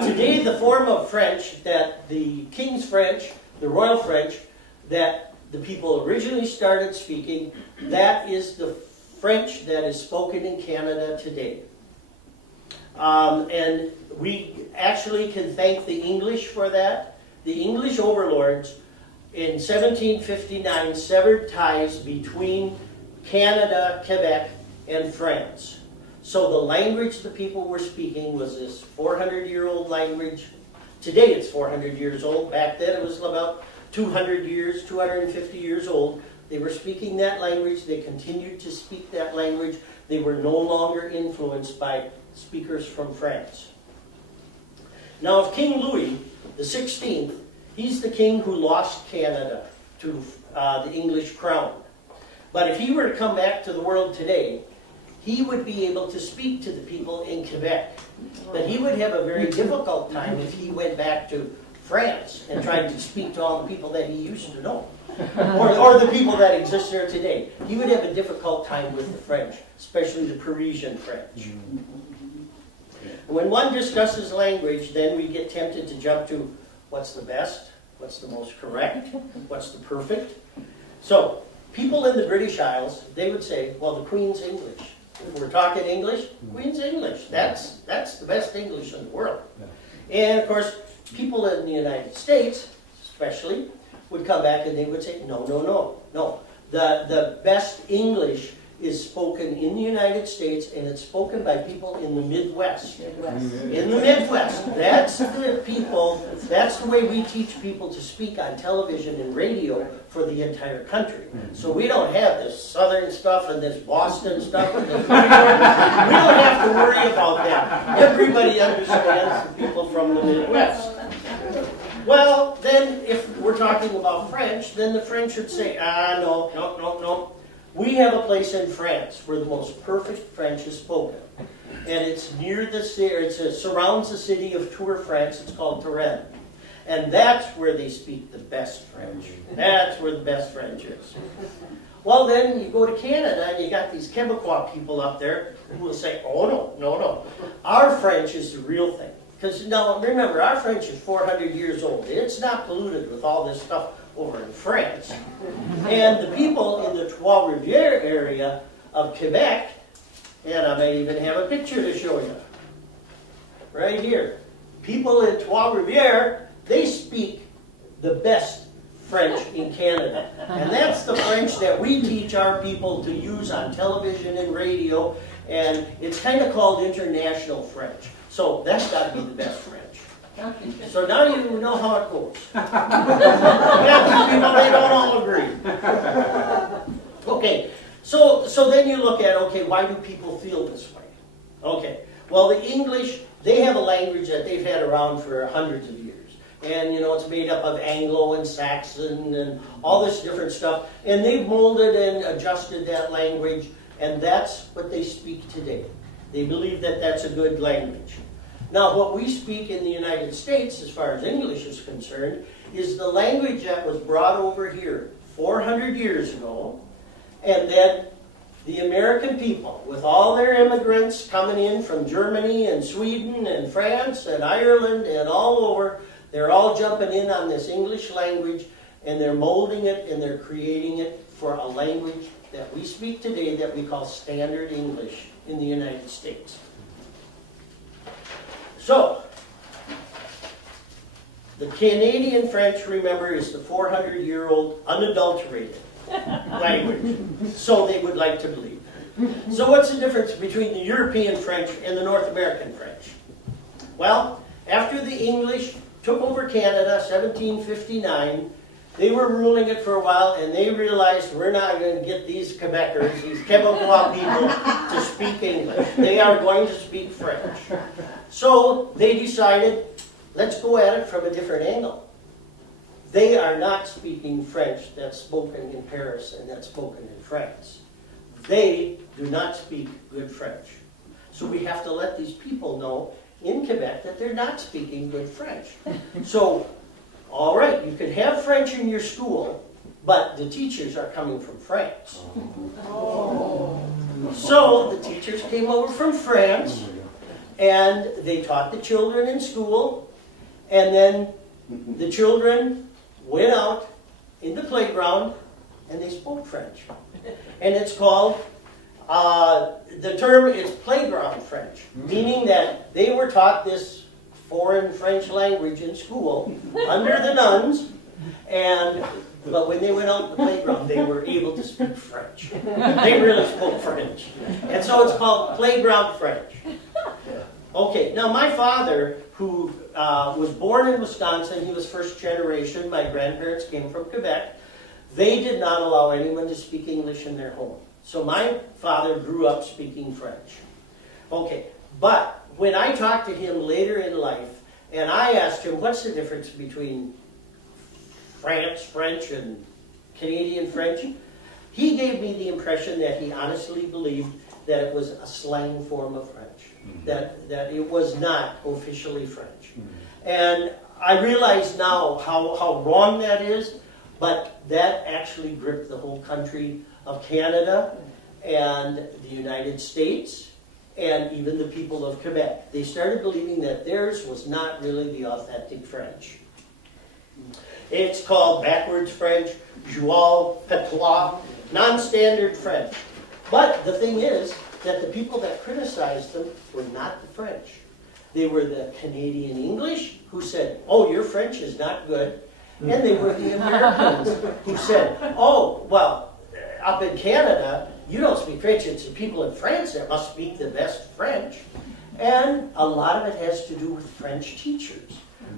today the form of French that the King's French, the Royal French, that the people originally started speaking, that is the French that is spoken in Canada today. And we actually can thank the English for that. The English overlords in 1759 severed ties between Canada, Quebec, and France. So the language the people were speaking was this 400-year-old language. Today it's 400 years old. Back then it was about 200 years, 250 years old. They were speaking that language. They continued to speak that language. They were no longer influenced by speakers from France. Now, if King Louis the 16th, he's the king who lost Canada to the English crown. But if he were to come back to the world today, he would be able to speak to the people in Quebec. But he would have a very difficult time if he went back to France and tried to speak to all the people that he used to know. Or the people that exist there today. He would have a difficult time with the French, especially the Parisian French. When one discusses language, then we get tempted to jump to what's the best, what's the most correct, what's the perfect. So, people in the British Isles, they would say, well, the Queen's English. If we're talking English, Queen's English. That's the best English in the world. And, of course, people in the United States, especially, would come back and they would say, no. The best English is spoken in the United States, and it's spoken by people in the Midwest. In the Midwest. That's the people, that's the way we teach people to speak on television and radio for the entire country. So we don't have this Southern stuff and this Boston stuff and this New York. We don't have to worry about that. Everybody understands the people from the Midwest. Well, then, if we're talking about French, then the French would say, no. We have a place in France where the most perfect French is spoken. And it's near the city, it surrounds the city of Tours, France. It's called Touraine. And that's where they speak the best French. That's where the best French is. Well, then you go to Canada and you got these Quebecois people up there who will say, oh, no. Our French is the real thing. Because now, remember, our French is 400 years old. It's not polluted with all this stuff over in France. And the people in the Trois-Rivières area of Quebec, and I may even have a picture to show you. Right here. People in Trois-Rivières, they speak the best French in Canada. And that's the French that we teach our people to use on television and radio. And it's kind of called international French. So that's got to be the best French. So now you know how it goes. People, they don't all agree. Okay, so then you look at, okay, why do people feel this way? Okay, well, the English they have a language that they've had around for hundreds of years. And, you know, it's made up of Anglo and Saxon and all this different stuff. And they've molded and adjusted that language, and that's what they speak today. They believe that that's a good language. Now, what we speak in the United States, as far as English is concerned, is the language that was brought over here 400 years ago, and then the American people, with all their immigrants coming in from Germany and Sweden and France and Ireland and all over, they're all jumping in on this English language, and they're molding it and they're creating it for a language that we speak today that we call Standard English in the United States. So, the Canadian French, remember, is the 400-year-old unadulterated language. So they would like to believe. So what's the difference between the European French and the North American French? Well, after the English took over Canada, 1759, they were ruling it for a while, and they realized we're not going to get these Quebecers, these Quebecois people, to speak English. They are going to speak French. So they decided, let's go at it from a different angle. They are not speaking French that's spoken in Paris and that's spoken in France. They do not speak good French. So we have to let these people know in Quebec that they're not speaking good French. So, all right, you could have French in your school, but the teachers are coming from France. So the teachers came over from France, and they taught the children in school, and then the children went out in the playground and they spoke French. And it's called, the term is playground French, meaning that they were taught this foreign French language in school under the nuns, but when they went out in the playground, they were able to speak French. They really spoke French. And so it's called playground French. Okay, now my father, who was born in Wisconsin, he was first generation. My grandparents came from Quebec. They did not allow anyone to speak English in their home. So my father grew up speaking French. Okay, but when I talked to him later in life, and I asked him, what's the difference between France French and Canadian French? He gave me the impression that he honestly believed that it was a slang form of French. That it was not officially French. And I realize now how wrong that is, but that actually gripped the whole country of Canada and the United States and even the people of Quebec. They started believing that theirs was not really the authentic French. It's called backwards French, joual, patois, non-standard French. But the thing is, that the people that criticized them were not the French. They were the Canadian English who said, oh, your French is not good. And they were the Americans who said, oh, well, up in Canada, you don't speak French. It's the people in France that must speak the best French. And a lot of it has to do with French teachers.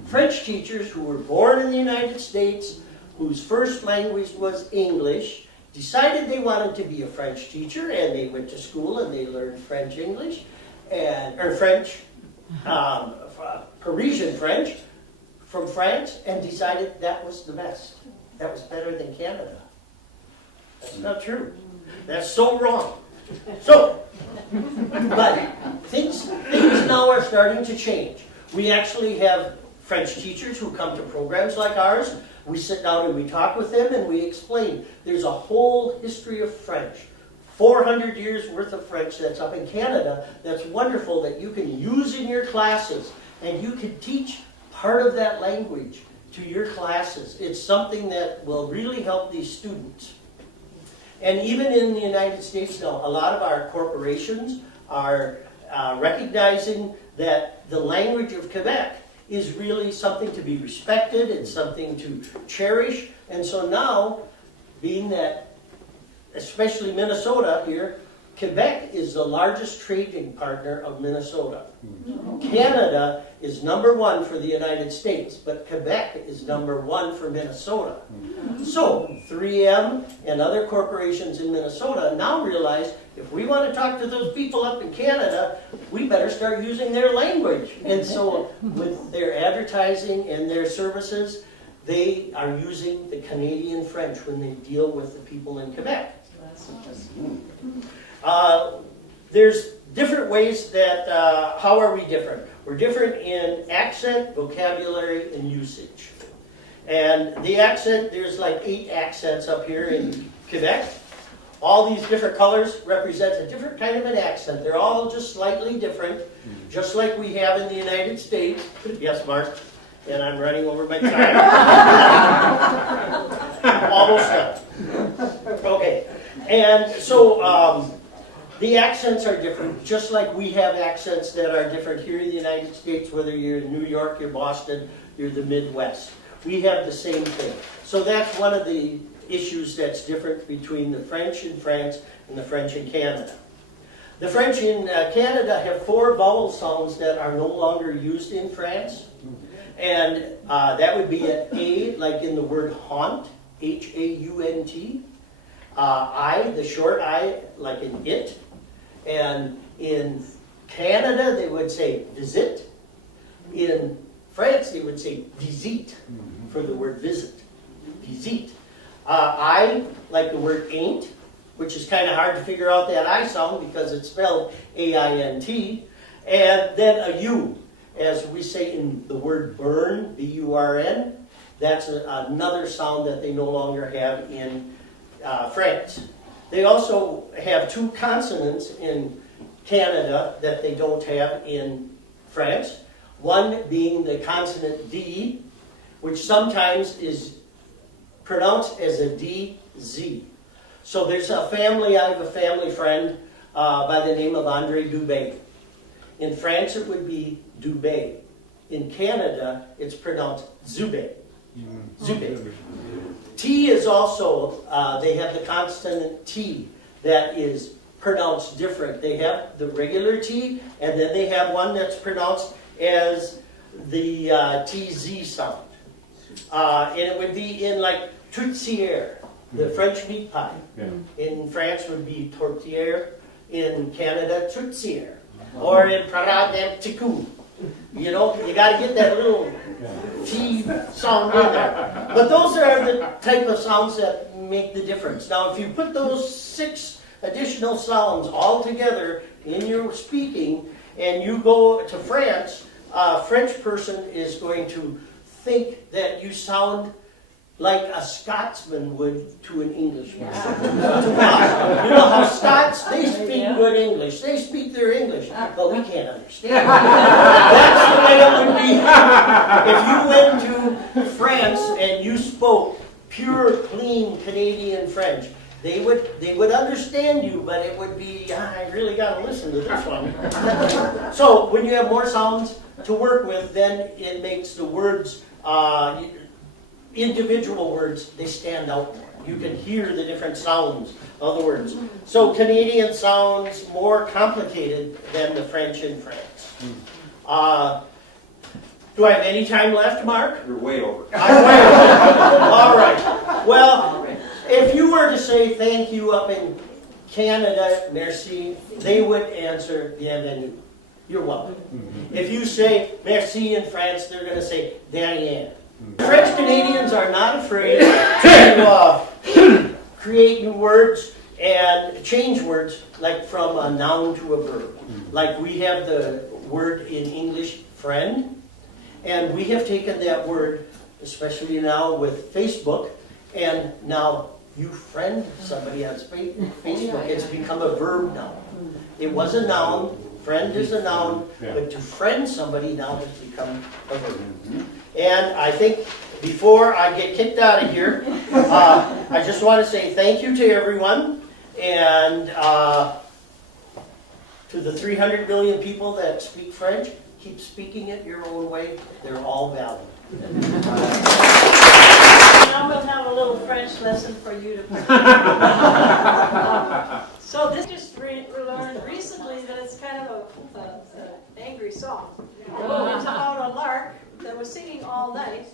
French teachers who were born in the United States, whose first language was English, decided they wanted to be a French teacher, and they went to school and they learned French English, or French, Parisian French from France, and decided that was the best. That was better than Canada. That's not true. That's so wrong. So, but things now are starting to change. We actually have French teachers who come to programs like ours. We sit down and we talk with them and we explain. There's a whole history of French. 400 years worth of French that's up in Canada that's wonderful that you can use in your classes. And you can teach part of that language to your classes. It's something that will really help these students. And even in the United States now, a lot of our corporations are recognizing that the language of Quebec is really something to be respected, it's something to cherish. And so now, being that, especially Minnesota here, Quebec is the largest trading partner of Minnesota. Canada is #1 for the United States, but Quebec is #1 for Minnesota. So 3M and other corporations in Minnesota now realize if we want to talk to those people up in Canada, we better start using their language. And so with their advertising and their services, they are using the Canadian French when they deal with the people in Quebec. There's different ways that, how are we different? We're different in accent, vocabulary, and usage. And the accent, there's like 8 accents up here in Quebec. All these different colors represent a different kind of an accent. They're all just slightly different, just like we have in the United States. Yes, Mark? And I'm running over my time. Almost done. Okay. And so the accents are different, just like we have accents that are different here in the United States, whether you're in New York, you're Boston, you're the Midwest. We have the same thing. So that's one of the issues that's different between the French in France and the French in Canada. The French in Canada have 4 vowel sounds that are no longer used in France. And that would be an A, like in the word haunt, H-A-U-N-T. I, the short I, like in it. And in Canada, they would say visit. In France, they would say visite for the word visit. Visite. I, like the word ain't, which is kind of hard to figure out that I sound because it's spelled A-I-N-T. And then a U, as we say in the word burn, B-U-R-N. That's another sound that they no longer have in France. They also have 2 consonants in Canada that they don't have in France. One being the consonant D, which sometimes is pronounced as a D-Z. So there's a family, I have a family friend by the name of Andre Dubé. In France it would be Dubé. In Canada it's pronounced Zubé. Zubé. T is also, they have the consonant T that is pronounced different. They have the regular T, and then they have one that's pronounced as the TZ sound. And it would be in like tourtière, the French meat pie. Yeah. In France would be tourtière. In Canada, tourtière. Or in parade d'un petit coup. You know, you got to get that little T sound in there. But those are the type of sounds that make the difference. Now, if you put those 6 additional sounds all together in your speaking, and you go to France, a French person is going to think that you sound like a Scotsman would to an Englishman. You know how Scots, they speak good English. They speak their English, but we can't understand. That's the way it would be if you went to France and you spoke pure, clean Canadian French. They would understand you, but it would be, I really got to listen to this one. So when you have more sounds to work with, then it makes the words, individual words, they stand out more. You can hear the different sounds of the words. So Canadian sounds more complicated than the French in France. Do I have any time left, Mark? You're way over. I'm way over. All right. Well, if you were to say thank you up in Canada, merci, they would answer bienvenue. You're welcome. If you say merci in France, they're going to say derrière. French Canadians are not afraid to create new words and change words, like from a noun to a verb. Like we have the word in English, friend, and we have taken that word, especially now with Facebook, and now you friend somebody on Facebook. It's become a verb now. It was a noun, friend is a noun, but to friend somebody now has become a verb. And I think before I get kicked out of here, I just want to say thank you to everyone, and to the 300 million people that speak French, keep speaking it your own way. They're all valid. Now we'll have a little French lesson for you to So this just angry song. It's about a lark that was singing all night,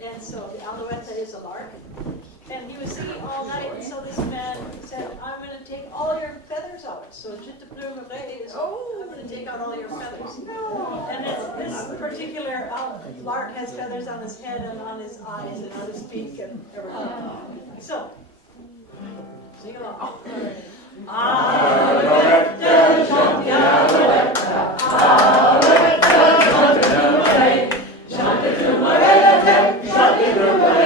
and so the Alouette is a lark. And he was singing all night, and so this man said, I'm going to take all your feathers out. So je te plumerai is, I'm going to take out all your feathers. And this particular lark has feathers on his head and on his eyes and on his beak and everything. So, sing along. Alouette, chante Alouette, Alouette, chante plumerai, chante plumerai, chante plumerai.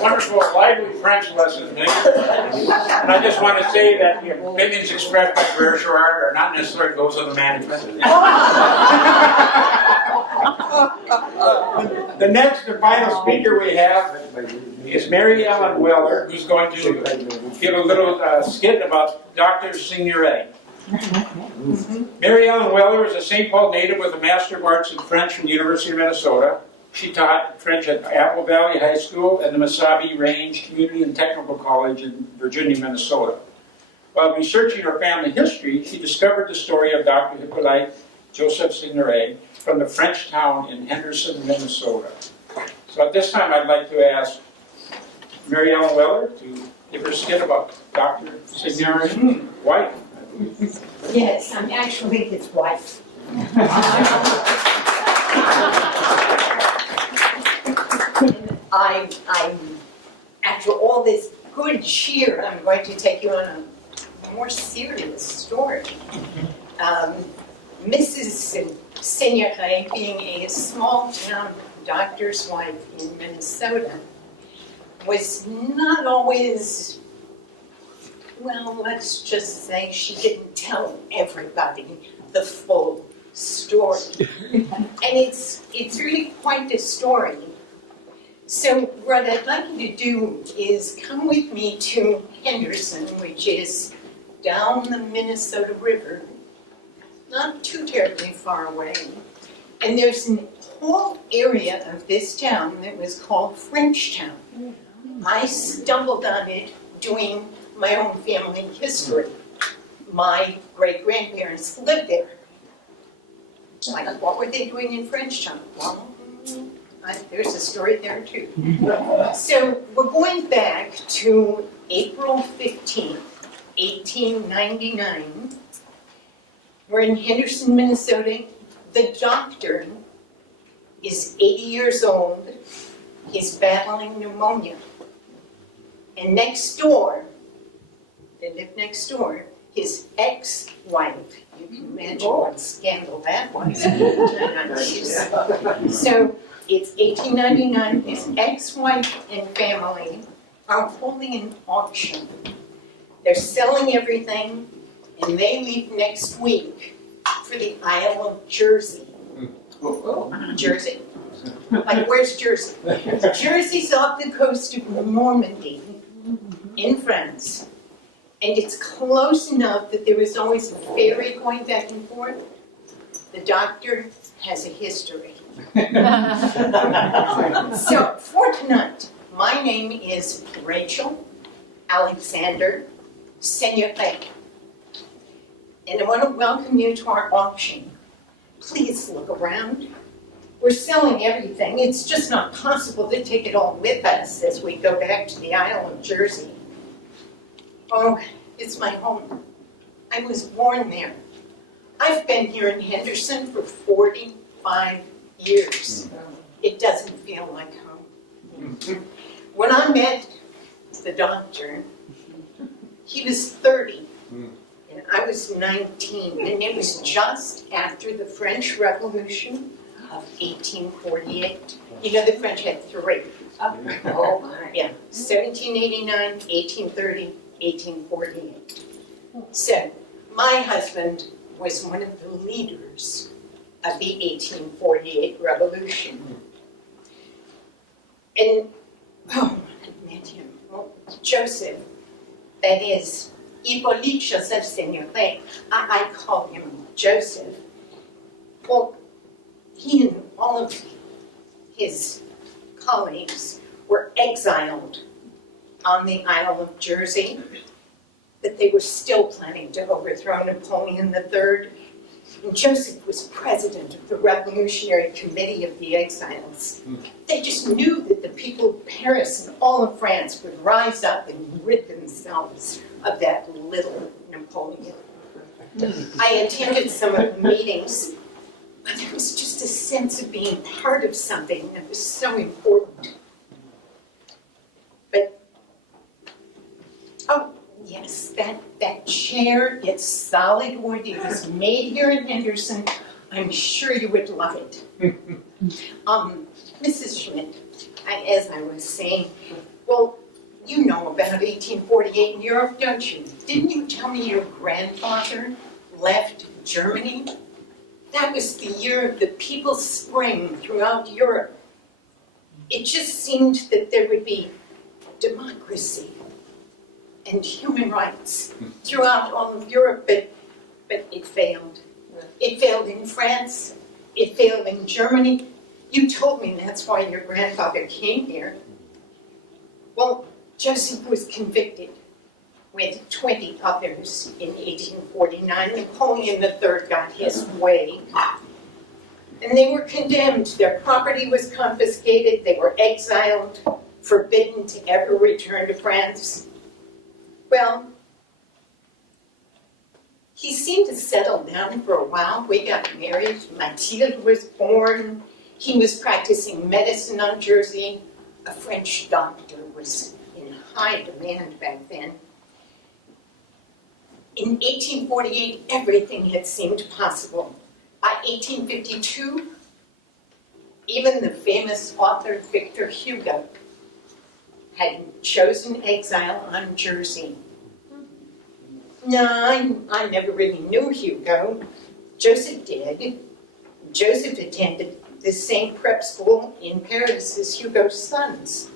Wonderful, lively French lesson, Nick. And I just want to say that the opinions expressed by Gerard are not necessarily those of the management. The next and final speaker we have is Mary Ellen Weller, who's going to give a little skit about Dr. Signoret. Mary Ellen Weller is a St. Paul native with a Master of Arts in French from the University of Minnesota. She taught French at Apple Valley High School and the Mesabi Range Community and Technical College in Virginia, Minnesota. While researching her family history, she discovered the story of Dr. Hippolyte Joseph Signoret from the French town in Henderson, Minnesota. So at this time, I'd like to ask Mary Ellen Weller to give her skit about Dr. Signoret's wife. Yes, I'm actually his wife. After all this good cheer, I'm going to take you on a more serious story. Mrs. Signoret, being a small-town doctor's wife in Minnesota, was not always, well, let's just say she didn't tell everybody the full story. And it's really quite a story. So what I'd like you to do is come with me to Henderson, which is down the Minnesota River, not too terribly far away. And there's a whole area of this town that was called Frenchtown. I stumbled on it doing my own family history. My great-grandparents lived there. Like, what were they doing in Frenchtown? Well, there's a story there too. So we're going back to April 15th, 1899. We're in Henderson, Minnesota. The doctor is 80 years old. He's battling pneumonia. And next door, they lived next door, his ex-wife, you can imagine what scandal that was. So it's 1899, his ex-wife and family are holding an auction. They're selling everything, and they leave next week for the Isle of Jersey. Jersey? Like, where's Jersey? Jersey's off the coast of Normandy in France. And it's close enough that there was always a ferry going back and forth. The doctor has a history. So, for tonight, my name is Rachel Alexander Seigneuret. And I want to welcome you to our auction. Please look around. We're selling everything. It's just not possible to take it all with us as we go back to the Isle of Jersey. Oh, it's my home. I was born there. I've been here in Henderson for 45 years. It doesn't feel like home. When I met the doctor, he was 30. And I was 19, and it was just after the French Revolution of 1848. You know, the French had three. Oh, my. Yeah, 1789, 1830, 1848. So, my husband was one of the leaders of the 1848 revolution. And, oh, I met him. Well, Joseph, that is, Hippolyte Joseph Seigneuret, I call him Joseph. Well, he and all of his colleagues were exiled on the Isle of Jersey, but they were still planning to overthrow Napoleon III. And Joseph was president of the Revolutionary Committee of the Exiles. They just knew that the people of Paris and all of France would rise up and rid themselves of that little Napoleon. I attended some of the meetings, but there was just a sense of being part of something that was so important. But, oh, yes, that chair, it's solid wood. It was made here in Henderson. I'm sure you would love it. Mrs. Schmidt, as I was saying, well, you know about 1848 in Europe, don't you? Didn't you tell me your grandfather left Germany? That was the year of the People's Spring throughout Europe. It just seemed that there would be democracy and human rights throughout all of Europe, but it failed. It failed in France. It failed in Germany. You told me that's why your grandfather came here. Well, Joseph was convicted with 20 others in 1849. Napoleon III got his way. And they were condemned. Their property was confiscated. They were exiled, forbidden to ever return to France. Well, he seemed to settle down for a while. We got married. Mathilde was born. He was practicing medicine on Jersey. A French doctor was in high demand back then. In 1848, everything had seemed possible. By 1852, even the famous author Victor Hugo had chosen exile on Jersey. No, I never really knew Hugo. Joseph did. Joseph attended the same prep school in Paris as Hugo's sons.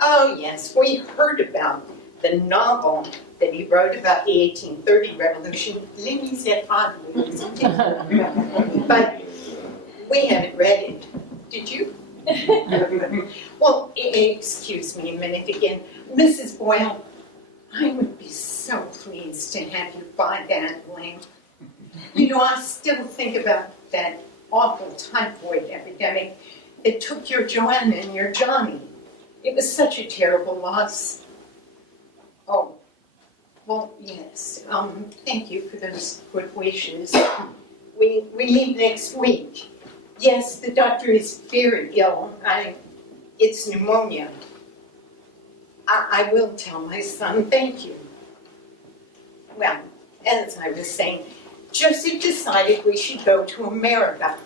Oh yes, we heard about the novel that he wrote about the 1830 revolution, Les Misérables. But we haven't read it. Did you? Well, excuse me a minute again. Mrs. Boyle, I would be so pleased to have you buy that lamp. You know, I still think about that awful typhoid epidemic that took your Joanna and your Johnny. It was such a terrible loss. Oh, well, yes. Thank you for those good wishes. We leave next week. Yes, the doctor is very ill. It's pneumonia. I will tell my son thank you. Well, as I was saying, Joseph decided we should go to America.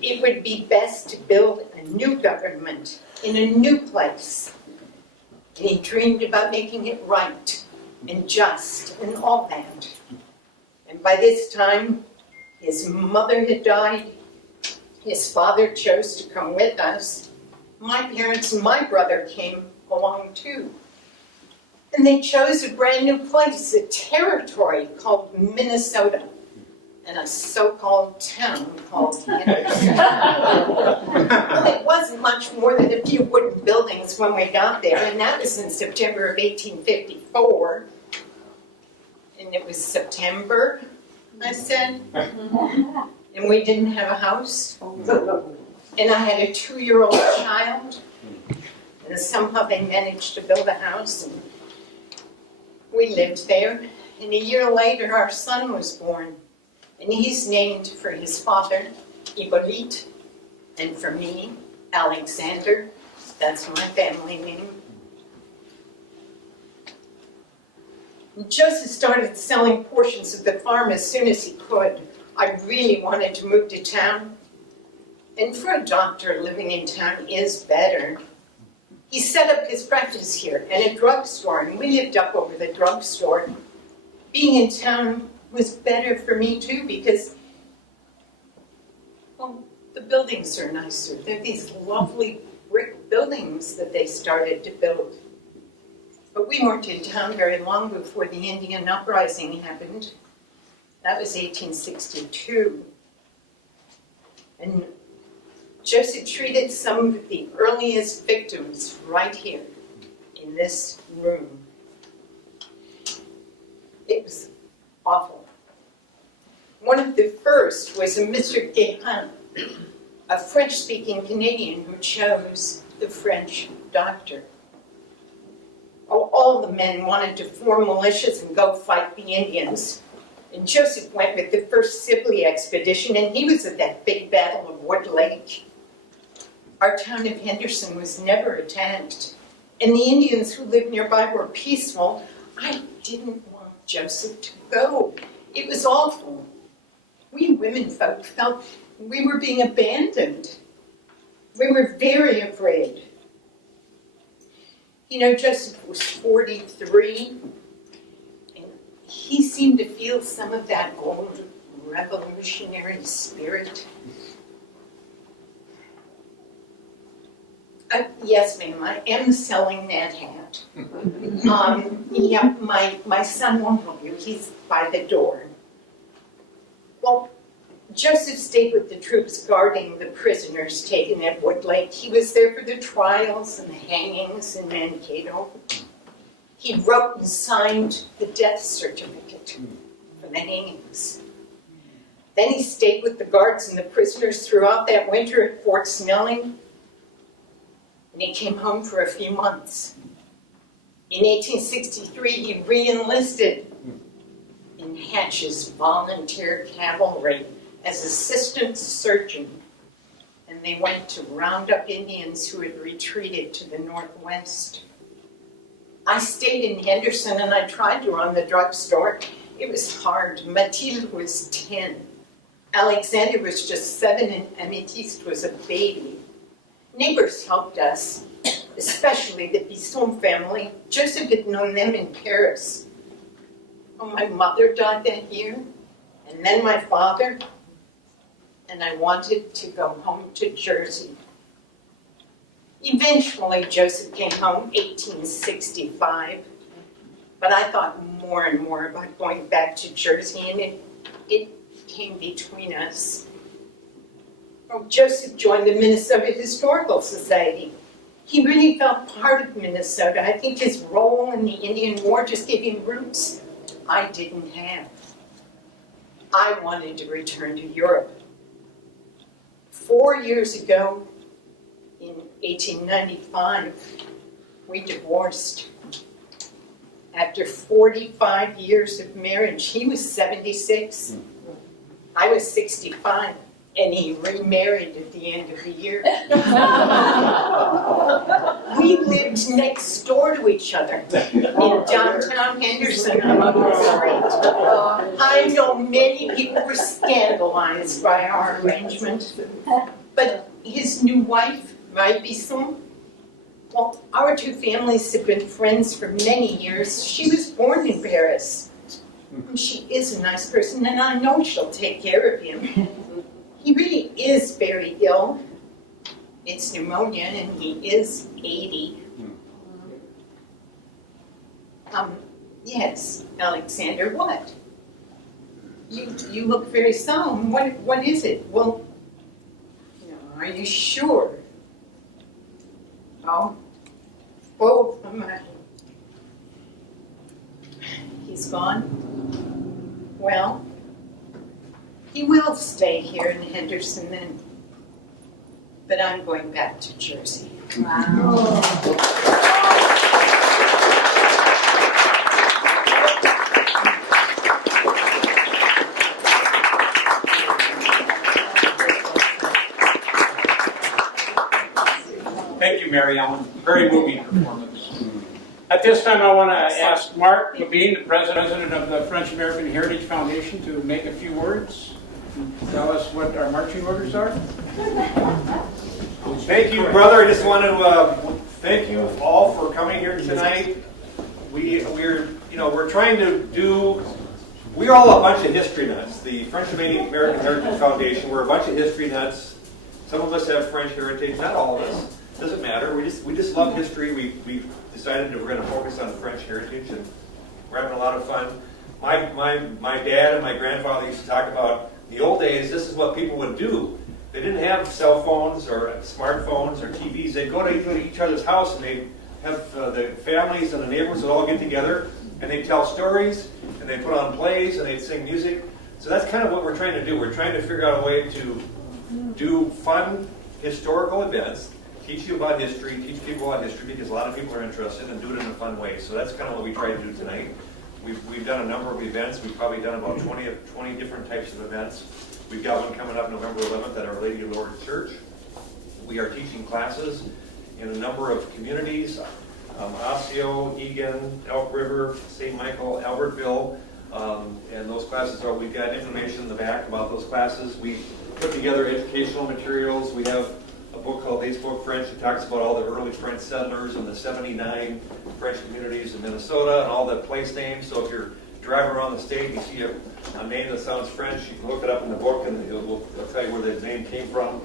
It would be best to build a new government in a new place. And he dreamed about making it right and just and all that. And by this time, his mother had died. His father chose to come with us. My parents and my brother came along too. And they chose a brand new place, a territory called Minnesota, and a so-called town called Henderson. Well, it wasn't much more than a few wooden buildings when we got there, and that was in September of 1854. And it was September, I said, and we didn't have a house. And I had a 2-year-old child, and somehow they managed to build a house, and we lived there. And a year later, our son was born, and he's named for his father, Hippolyte, and for me, Alexander. That's my family name. Joseph started selling portions of the farm as soon as he could. I really wanted to move to town, and for a doctor, living in town is better. He set up his practice here and a drugstore, and we lived up over the drugstore. Being in town was better for me too because, well, the buildings are nicer. They're these lovely brick buildings that they started to build. But we weren't in town very long before the Indian Uprising happened. That was 1862. And Joseph treated some of the earliest victims right here in this room. It was awful. One of the first was a Mr. Guérin, a French-speaking Canadian who chose the French doctor. Oh, all the men wanted to form militias and go fight the Indians. And Joseph went with the first Sibley expedition, and he was at that big battle of Wood Lake. Our town of Henderson was never attacked, and the Indians who lived nearby were peaceful. I didn't want Joseph to go. It was awful. We women folk felt we were being abandoned. We were very afraid. You know, Joseph was 43, and he seemed to feel some of that old revolutionary spirit. Yes, ma'am, I am selling that hat. Yeah, my son won't help you. He's by the door. Well, Joseph stayed with the troops guarding the prisoners taken at Wood Lake. He was there for the trials and the hangings in Mankato. He wrote and signed the death certificate for the hangings. Then he stayed with the guards and the prisoners throughout that winter at Fort Snelling. And he came home for a few months. In 1863, he re-enlisted in Hatch's volunteer cavalry as assistant surgeon. And they went to round up Indians who had retreated to the northwest. I stayed in Henderson and I tried to run the drugstore. It was hard. Mathilde was 10. Alexander was just 7 and Améthyste was a baby. Neighbors helped us, especially the Bisson family. Joseph had known them in Paris. Oh, my mother died that year, and then my father, and I wanted to go home to Jersey. Eventually, Joseph came home, 1865, but I thought more and more about going back to Jersey, and it came between us. Well, Joseph joined the Minnesota Historical Society. He really felt part of Minnesota. I think his role in the Indian War just gave him roots I didn't have. I wanted to return to Europe. 4 years ago, in 1895, we divorced. After 45 years of marriage, he was 76, I was 65, and he remarried at the end of the year. We lived next door to each other in downtown Henderson on Maple Street. I know many people were scandalized by our arrangement, but his new wife, my Bisson, well, our two families have been friends for many years. She was born in Paris. She is a nice person, and I know she'll take care of him. He really is very ill. It's pneumonia, and he is 80. Yes, Alexander, what? You look very solemn. What is it? Well, are you sure? Oh, both of my. He's gone? Well, he will stay here in Henderson then. But I'm going back to Jersey. Wow. Thank you, Mary Ellen. Very moving performance. At this time, I want to ask Mark Levine, the president of the French American Heritage Foundation, to make a few words. Tell us what our marching orders are. Thank you, brother. I just want to thank you all for coming here tonight. We're trying to do. We're all a bunch of history nuts. The French American Heritage Foundation. We're a bunch of history nuts. Some of us have French heritage. Not all of us. Doesn't matter. We just love history. We decided that we're going to focus on French heritage, and we're having a lot of fun. My dad and my grandfather used to talk about the old days. This is what people would do. They didn't have cell phones or smartphones or TVs. They'd go to each other's house, and they'd have the families and the neighbors would all get together, and they'd tell stories, and they'd put on plays, and they'd sing music. So that's kind of what we're trying to do. We're trying to figure out a way to do fun historical events, teach you about history, teach people about history, because a lot of people are interested, and do it in a fun way. So that's kind of what we try to do tonight. We've done a number of events. We've probably done about 20 different types of events. We've got one coming up November 11th at Our Lady of Lourdes Church. We are teaching classes in a number of communities, Osseo, Egan, Elk River, St. Michael, Albertville, and those classes we've got information in the back about those classes. We put together educational materials. We have a book called They Spoke French. It talks about all the early French settlers and the 79 French communities in Minnesota and all the place names. So if you're driving around the state and you see a name that sounds French, you can look it up in the book and it'll tell you where the name came from.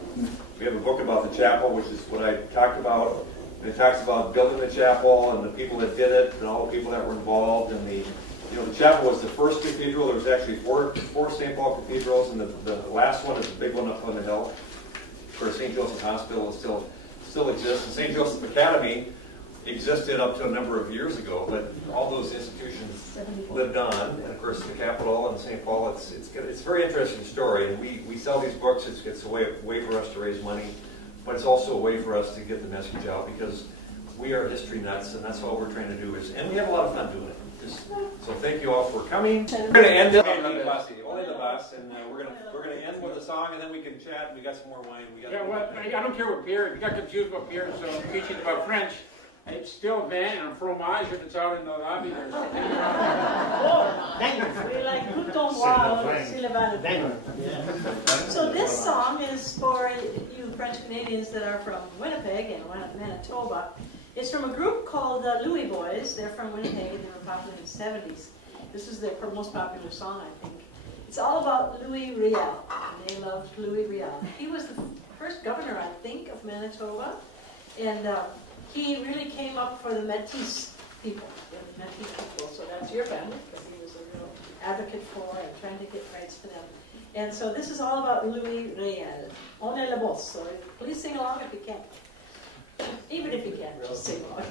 We have a book about the chapel, which is what I talked about. And it talks about building the chapel and the people that did it and all the people that were involved. And the chapel was the first cathedral. There was actually four St. Paul cathedrals, and the last one is the big one up on the hill, where St. Joseph's Hospital still exists. And St. Joseph's Academy existed up to a number of years ago, but all those institutions lived on. And of course, the Capitol and St. Paul, it's a very interesting story. And we sell these books. It's a way for us to raise money, but it's also a way for us to get the message out, because we are history nuts, and that's all we're trying to do. And we have a lot of fun doing it. So thank you all for coming. We're going to end this and we're going to end with a song, and then we can chat. We got some more wine. I don't care what beer. If you got confused about beer, so I'm teaching about French. It's still vin and fromage if it's out in the lobby. There's We like Couton Noir, Sylvain. So this song is for you French Canadians that are from Winnipeg and Manitoba. It's from a group called Louis Boys. They're from Winnipeg and they were popular in the 70s. This is their most popular song, I think. It's all about Louis Riel. They loved Louis Riel. He was the first governor, I think, of Manitoba. And he really came up for the Métis people. So that's your family, because he was a real advocate for and trying to get rights for them. And so this is all about Louis Riel. On est le boss. So please sing along if you can. Even if you can't, just sing along.